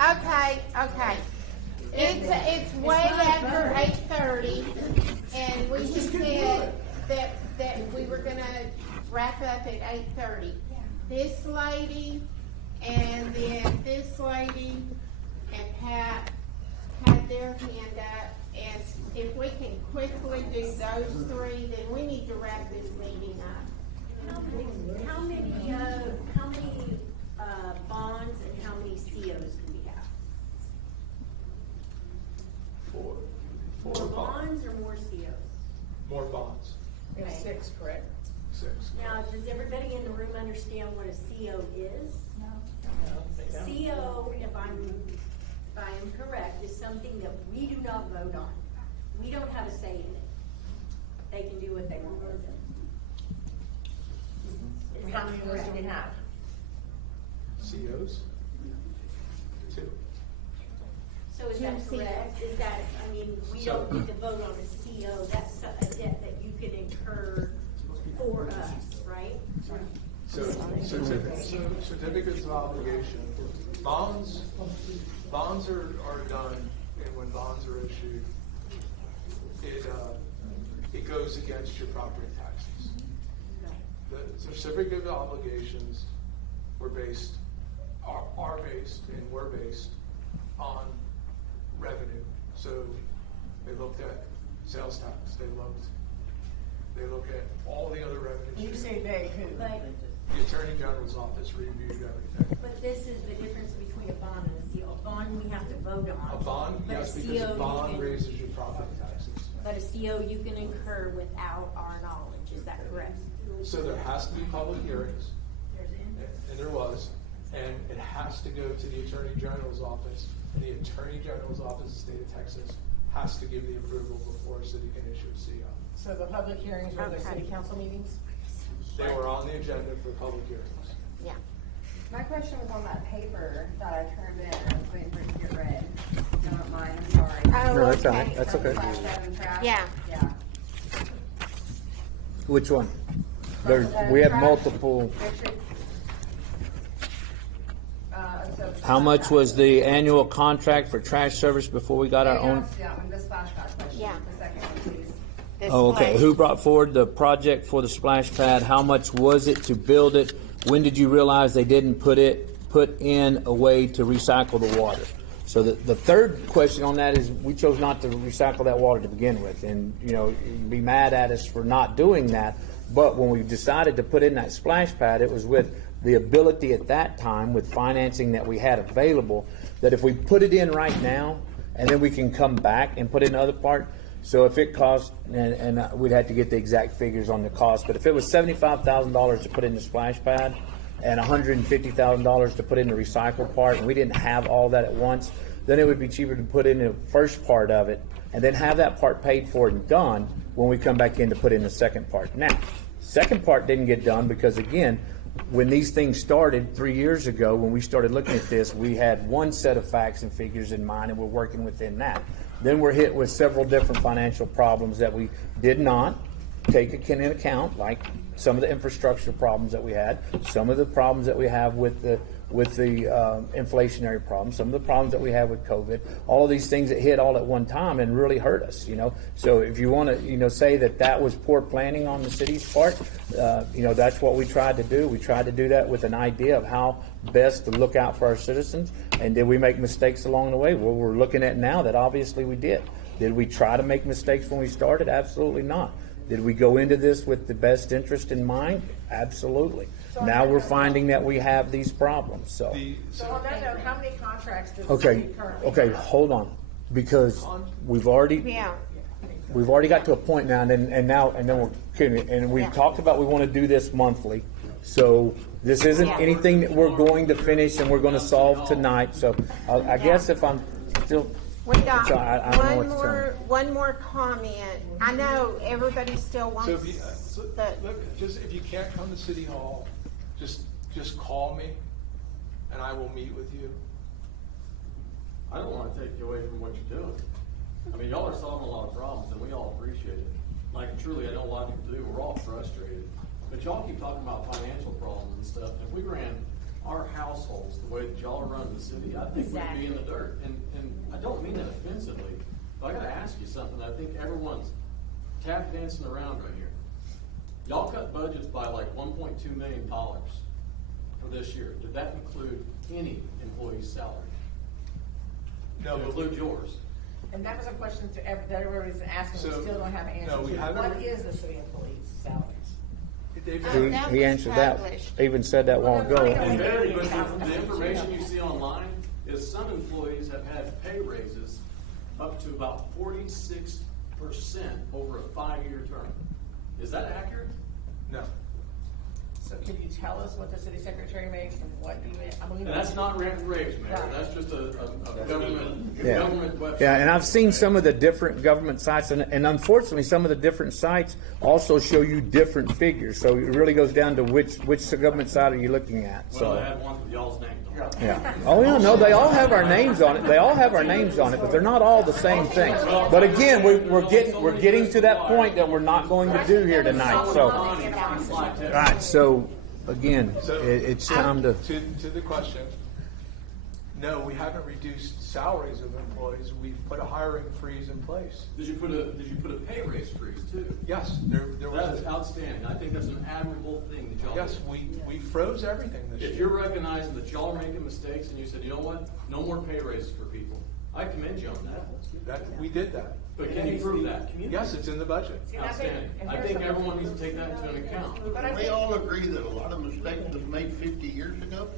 Okay, okay. It's way after 8:30, and we just said that we were gonna wrap up at 8:30. This lady, and then this lady, and Pat had their hand up, and if we can quickly do those three, then we need to wrap this meeting up. How many bonds and how many COs do we have? Four More bonds or more COs? More bonds. We have 6, correct? 6. Now, does everybody in the room understand what a CO is? CO, if I am correct, is something that we do not vote on. We don't have a say in it. They can do what they want with it. How many more do we have? COs? 2. So is that correct? Is that, I mean, we don't get to vote on a CO, that's a debt that you could incur for us, right? So certificates of obligation, bonds are done, and when bonds are issued, it goes against your property taxes. The certificate of obligations are based on revenue. So they looked at sales tax, they look at all the other revenues. You say they, who? But, The Attorney General's office reviewed everything. but this is the difference between a bond and a CO. A bond we have to vote on. A bond, But yes, a because a CO bond you can- raises your property taxes. But a CO you can incur without our knowledge, is that correct? So there has to be public hearings, and there was, and it has to go to the Attorney General's office. And the Attorney General's office of the state of Texas has to give the approval before a city can issue a CO. So the public hearings were the city council meetings? They were on the agenda for public hearings. Yeah. My question was on that paper that I turned in. I was waiting for it to get read. If you don't mind, I'm sorry. Oh, No, that's all okay. right. That's okay. Flash drive and trash. Yeah. Yeah. Which one? We have multiple. How much was the annual contract for trash service before we got our own? Yeah, the splash pad question. Yeah. The second one, please. Oh, okay. Who brought forward the project for the splash pad? How much was it to build it? When did you realize they didn't put in a way to recycle the water? So the third question on that is we chose not to recycle that water to begin with, and you'd be mad at us for not doing that. But when we decided to put in that splash pad, it was with the ability at that time, with financing that we had available, that if we put it in right now, and then we can come back and put in another part. So if it cost, and we'd have to get the exact figures on the cost, but if it was $75,000 to put in the splash pad and $150,000 to put in the recycle part, and we didn't have all that at once, then it would be cheaper to put in the first part of it and then have that part paid for and done when we come back in to put in the second part. Now, second part didn't get done because, again, when these things started 3 years ago, when we started looking at this, we had one set of facts and figures in mind, and we're working within that. Then we're hit with several different financial problems that we did not take into account, like some of the infrastructure problems that we had, some of the problems that we have with the inflationary problems, some of the problems that we have with COVID, all of these things that hit all at one time and really hurt us, So if you want to, say that was poor planning on the city's part, that's what we tried to do. We tried to do that with an idea of how best to look out for our citizens. And did we make mistakes along the way? Well, we're looking at now that obviously we did. Did we try to make mistakes when we started? Absolutely not. Did we go into this with the best interest in mind? Absolutely. Now we're finding that we have these problems, so. So on that note, how many contracts does the Okay, city currently? okay, hold on, because we've already got to a point now, and then we're kidding, and we've talked about we want to do this monthly. So this isn't anything that we're going to finish and we're going to solve tonight. So I guess if I'm still, We got so I don't know what to tell you. one more comment. I know everybody still wants So if you, look, just if you can't come to City Hall, just call me, and I will meet with you. I don't wanna take you away from what you're doing. I mean, y'all are solving a lot of problems, and we all appreciate it. Like, truly, I know a lot of people do, we're all frustrated. But y'all keep talking about financial problems and stuff. If we ran our households the way that y'all are running the city, I think we'd be in the dirt. And I don't mean that offensively, but I gotta ask you something that I think everyone's tap dancing around right here. Y'all cut budgets by like $1.2 million for this year. Did that include any employee's salary? No, Did it include yours? And that was a question that everybody's asking, we still don't have an answer no, we to. haven't What is the city employee's salaries? He answered that, even said that a while ago. And very, but the information you see online is some employees have had pay raises up to about 46% over a 5-year term. Is that accurate? No. So can you tell us what the city secretary makes and what you make? I mean, And that's not rent and raise, Mayor. That's just a government website. Yeah, and I've seen some of the different government sites, and unfortunately, some of the different sites also show you different figures. So it really goes down to which government site are you looking at. Well, I had one with y'all's name on it. Yeah. Oh, yeah, no, they all have our names on it. They all have our names on it, but they're not all the same thing. But again, we're getting to that point that we're not going to do here tonight. So, all right. So again, it's time to. To the question. No, we haven't reduced salaries of employees. We've put a hiring freeze in place. Did you put a pay raise freeze too? Yes, there was. That is outstanding. I think that's an admirable thing that y'all Yes, did. we froze everything this year. If you're recognizing that y'all are making mistakes and you said, you know what, no more pay raises for people, I commend you on that. We did that. But can you prove that? Yes, it's in the budget. Outstanding. I think everyone needs to take that into an account. Can we all agree that a lot of mistakes was made 50 years ago,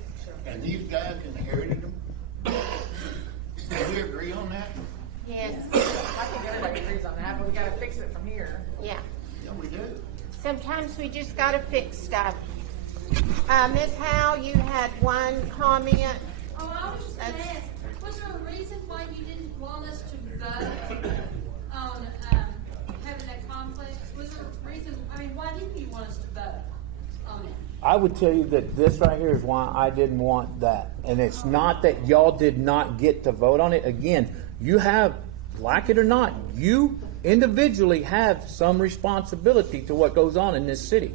and these guys inherited them? Do we agree on that? Yes. I think everybody agrees on that, but we gotta fix it from here. Yeah. Yeah, we do. Sometimes we just gotta fix stuff. Ms. Howe, you had one comment. Oh, I was just gonna ask, was there a reason why you didn't want us to vote on, having that conflict? Was there a reason, I mean, why didn't you want us to vote on it? I would tell you that this right here is why I didn't want that. And it's not that y'all did not get to vote on it. Again, you have, like it or not, you individually have some responsibility to what goes on in this city.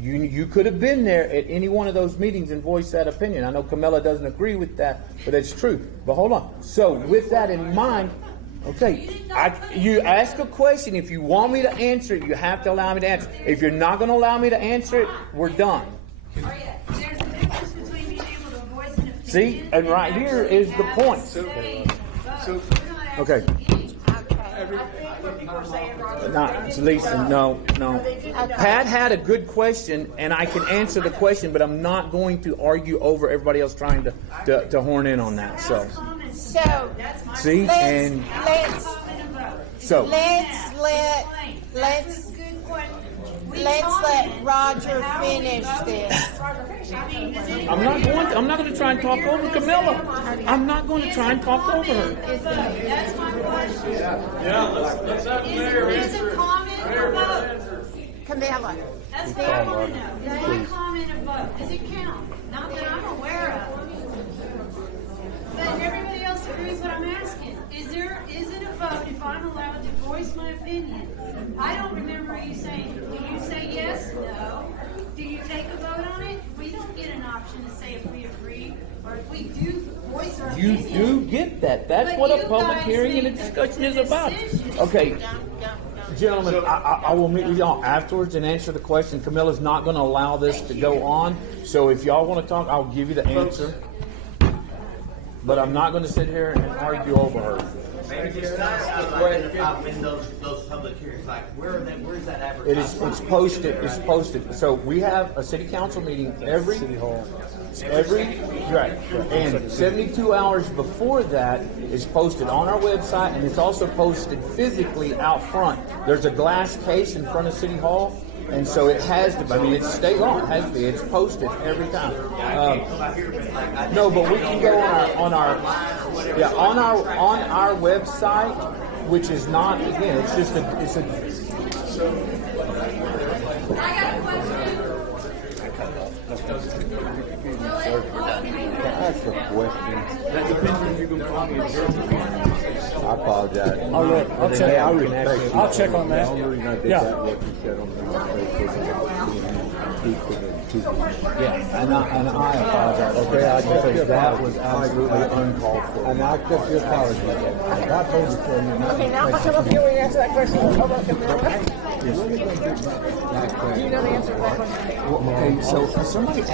You could have been there at any one of those meetings and voiced that opinion. I know Camilla doesn't agree with that, but it's true. But hold on. So with that in mind, okay, you ask a question. If you want me to answer it, you have to allow me to answer it. If you're not going to allow me to answer it, we're done. There's a difference between being able to voice an opinion. See, and right here is the point. Okay. Not Lisa, no. Pat had a good question, and I can answer the question, but I'm not going to argue over everybody else trying to horn in on that. So, see, and so Let's let Roger finish this. I'm not going to try and talk over Camilla. I'm not going to try and talk over her. That's my question. Yeah, let's have the mayor answer it. Mayor, answer. Camilla. That's what I want to know. Is my comment a vote? Does it count? Not that I'm aware of. But everybody else agrees what I'm asking. Is it a vote if I'm allowed to voice my opinion? I don't remember you saying, do you say yes, no? Do you take a vote on it? We don't get an option to say if we agree or if we do voice our You opinion. do get that. That's what a public hearing and a discussion is about. Okay. Gentlemen, I will meet with y'all afterwards and answer the question. Camilla's not going to allow this to go on. So if y'all want to talk, I'll give you the answer. But I'm not going to sit here and argue over her. Maybe just identify when those public hearings, like, where's that advertised? It's posted. So we have a city council meeting every right, and 72 hours before that is posted on our website, and it's also posted physically out front. There's a glass case in front of City Hall, and so it has to be. I mean, it's state law. It has to be. It's posted every time. No, but we can go on our website, which is not, again, it's just I got a question. Can I ask a question? That depends if you can call me a jerk. I apologize. I'll check on that. The only reason I did that, what you said on the and I apologize. Okay, I accept your That apology. was absolutely uncalled for. And I accept your apology. I told you for you. Okay, now if I come up here, will you answer that question? I'll look in there. Do you know the answer to that question? Okay, so somebody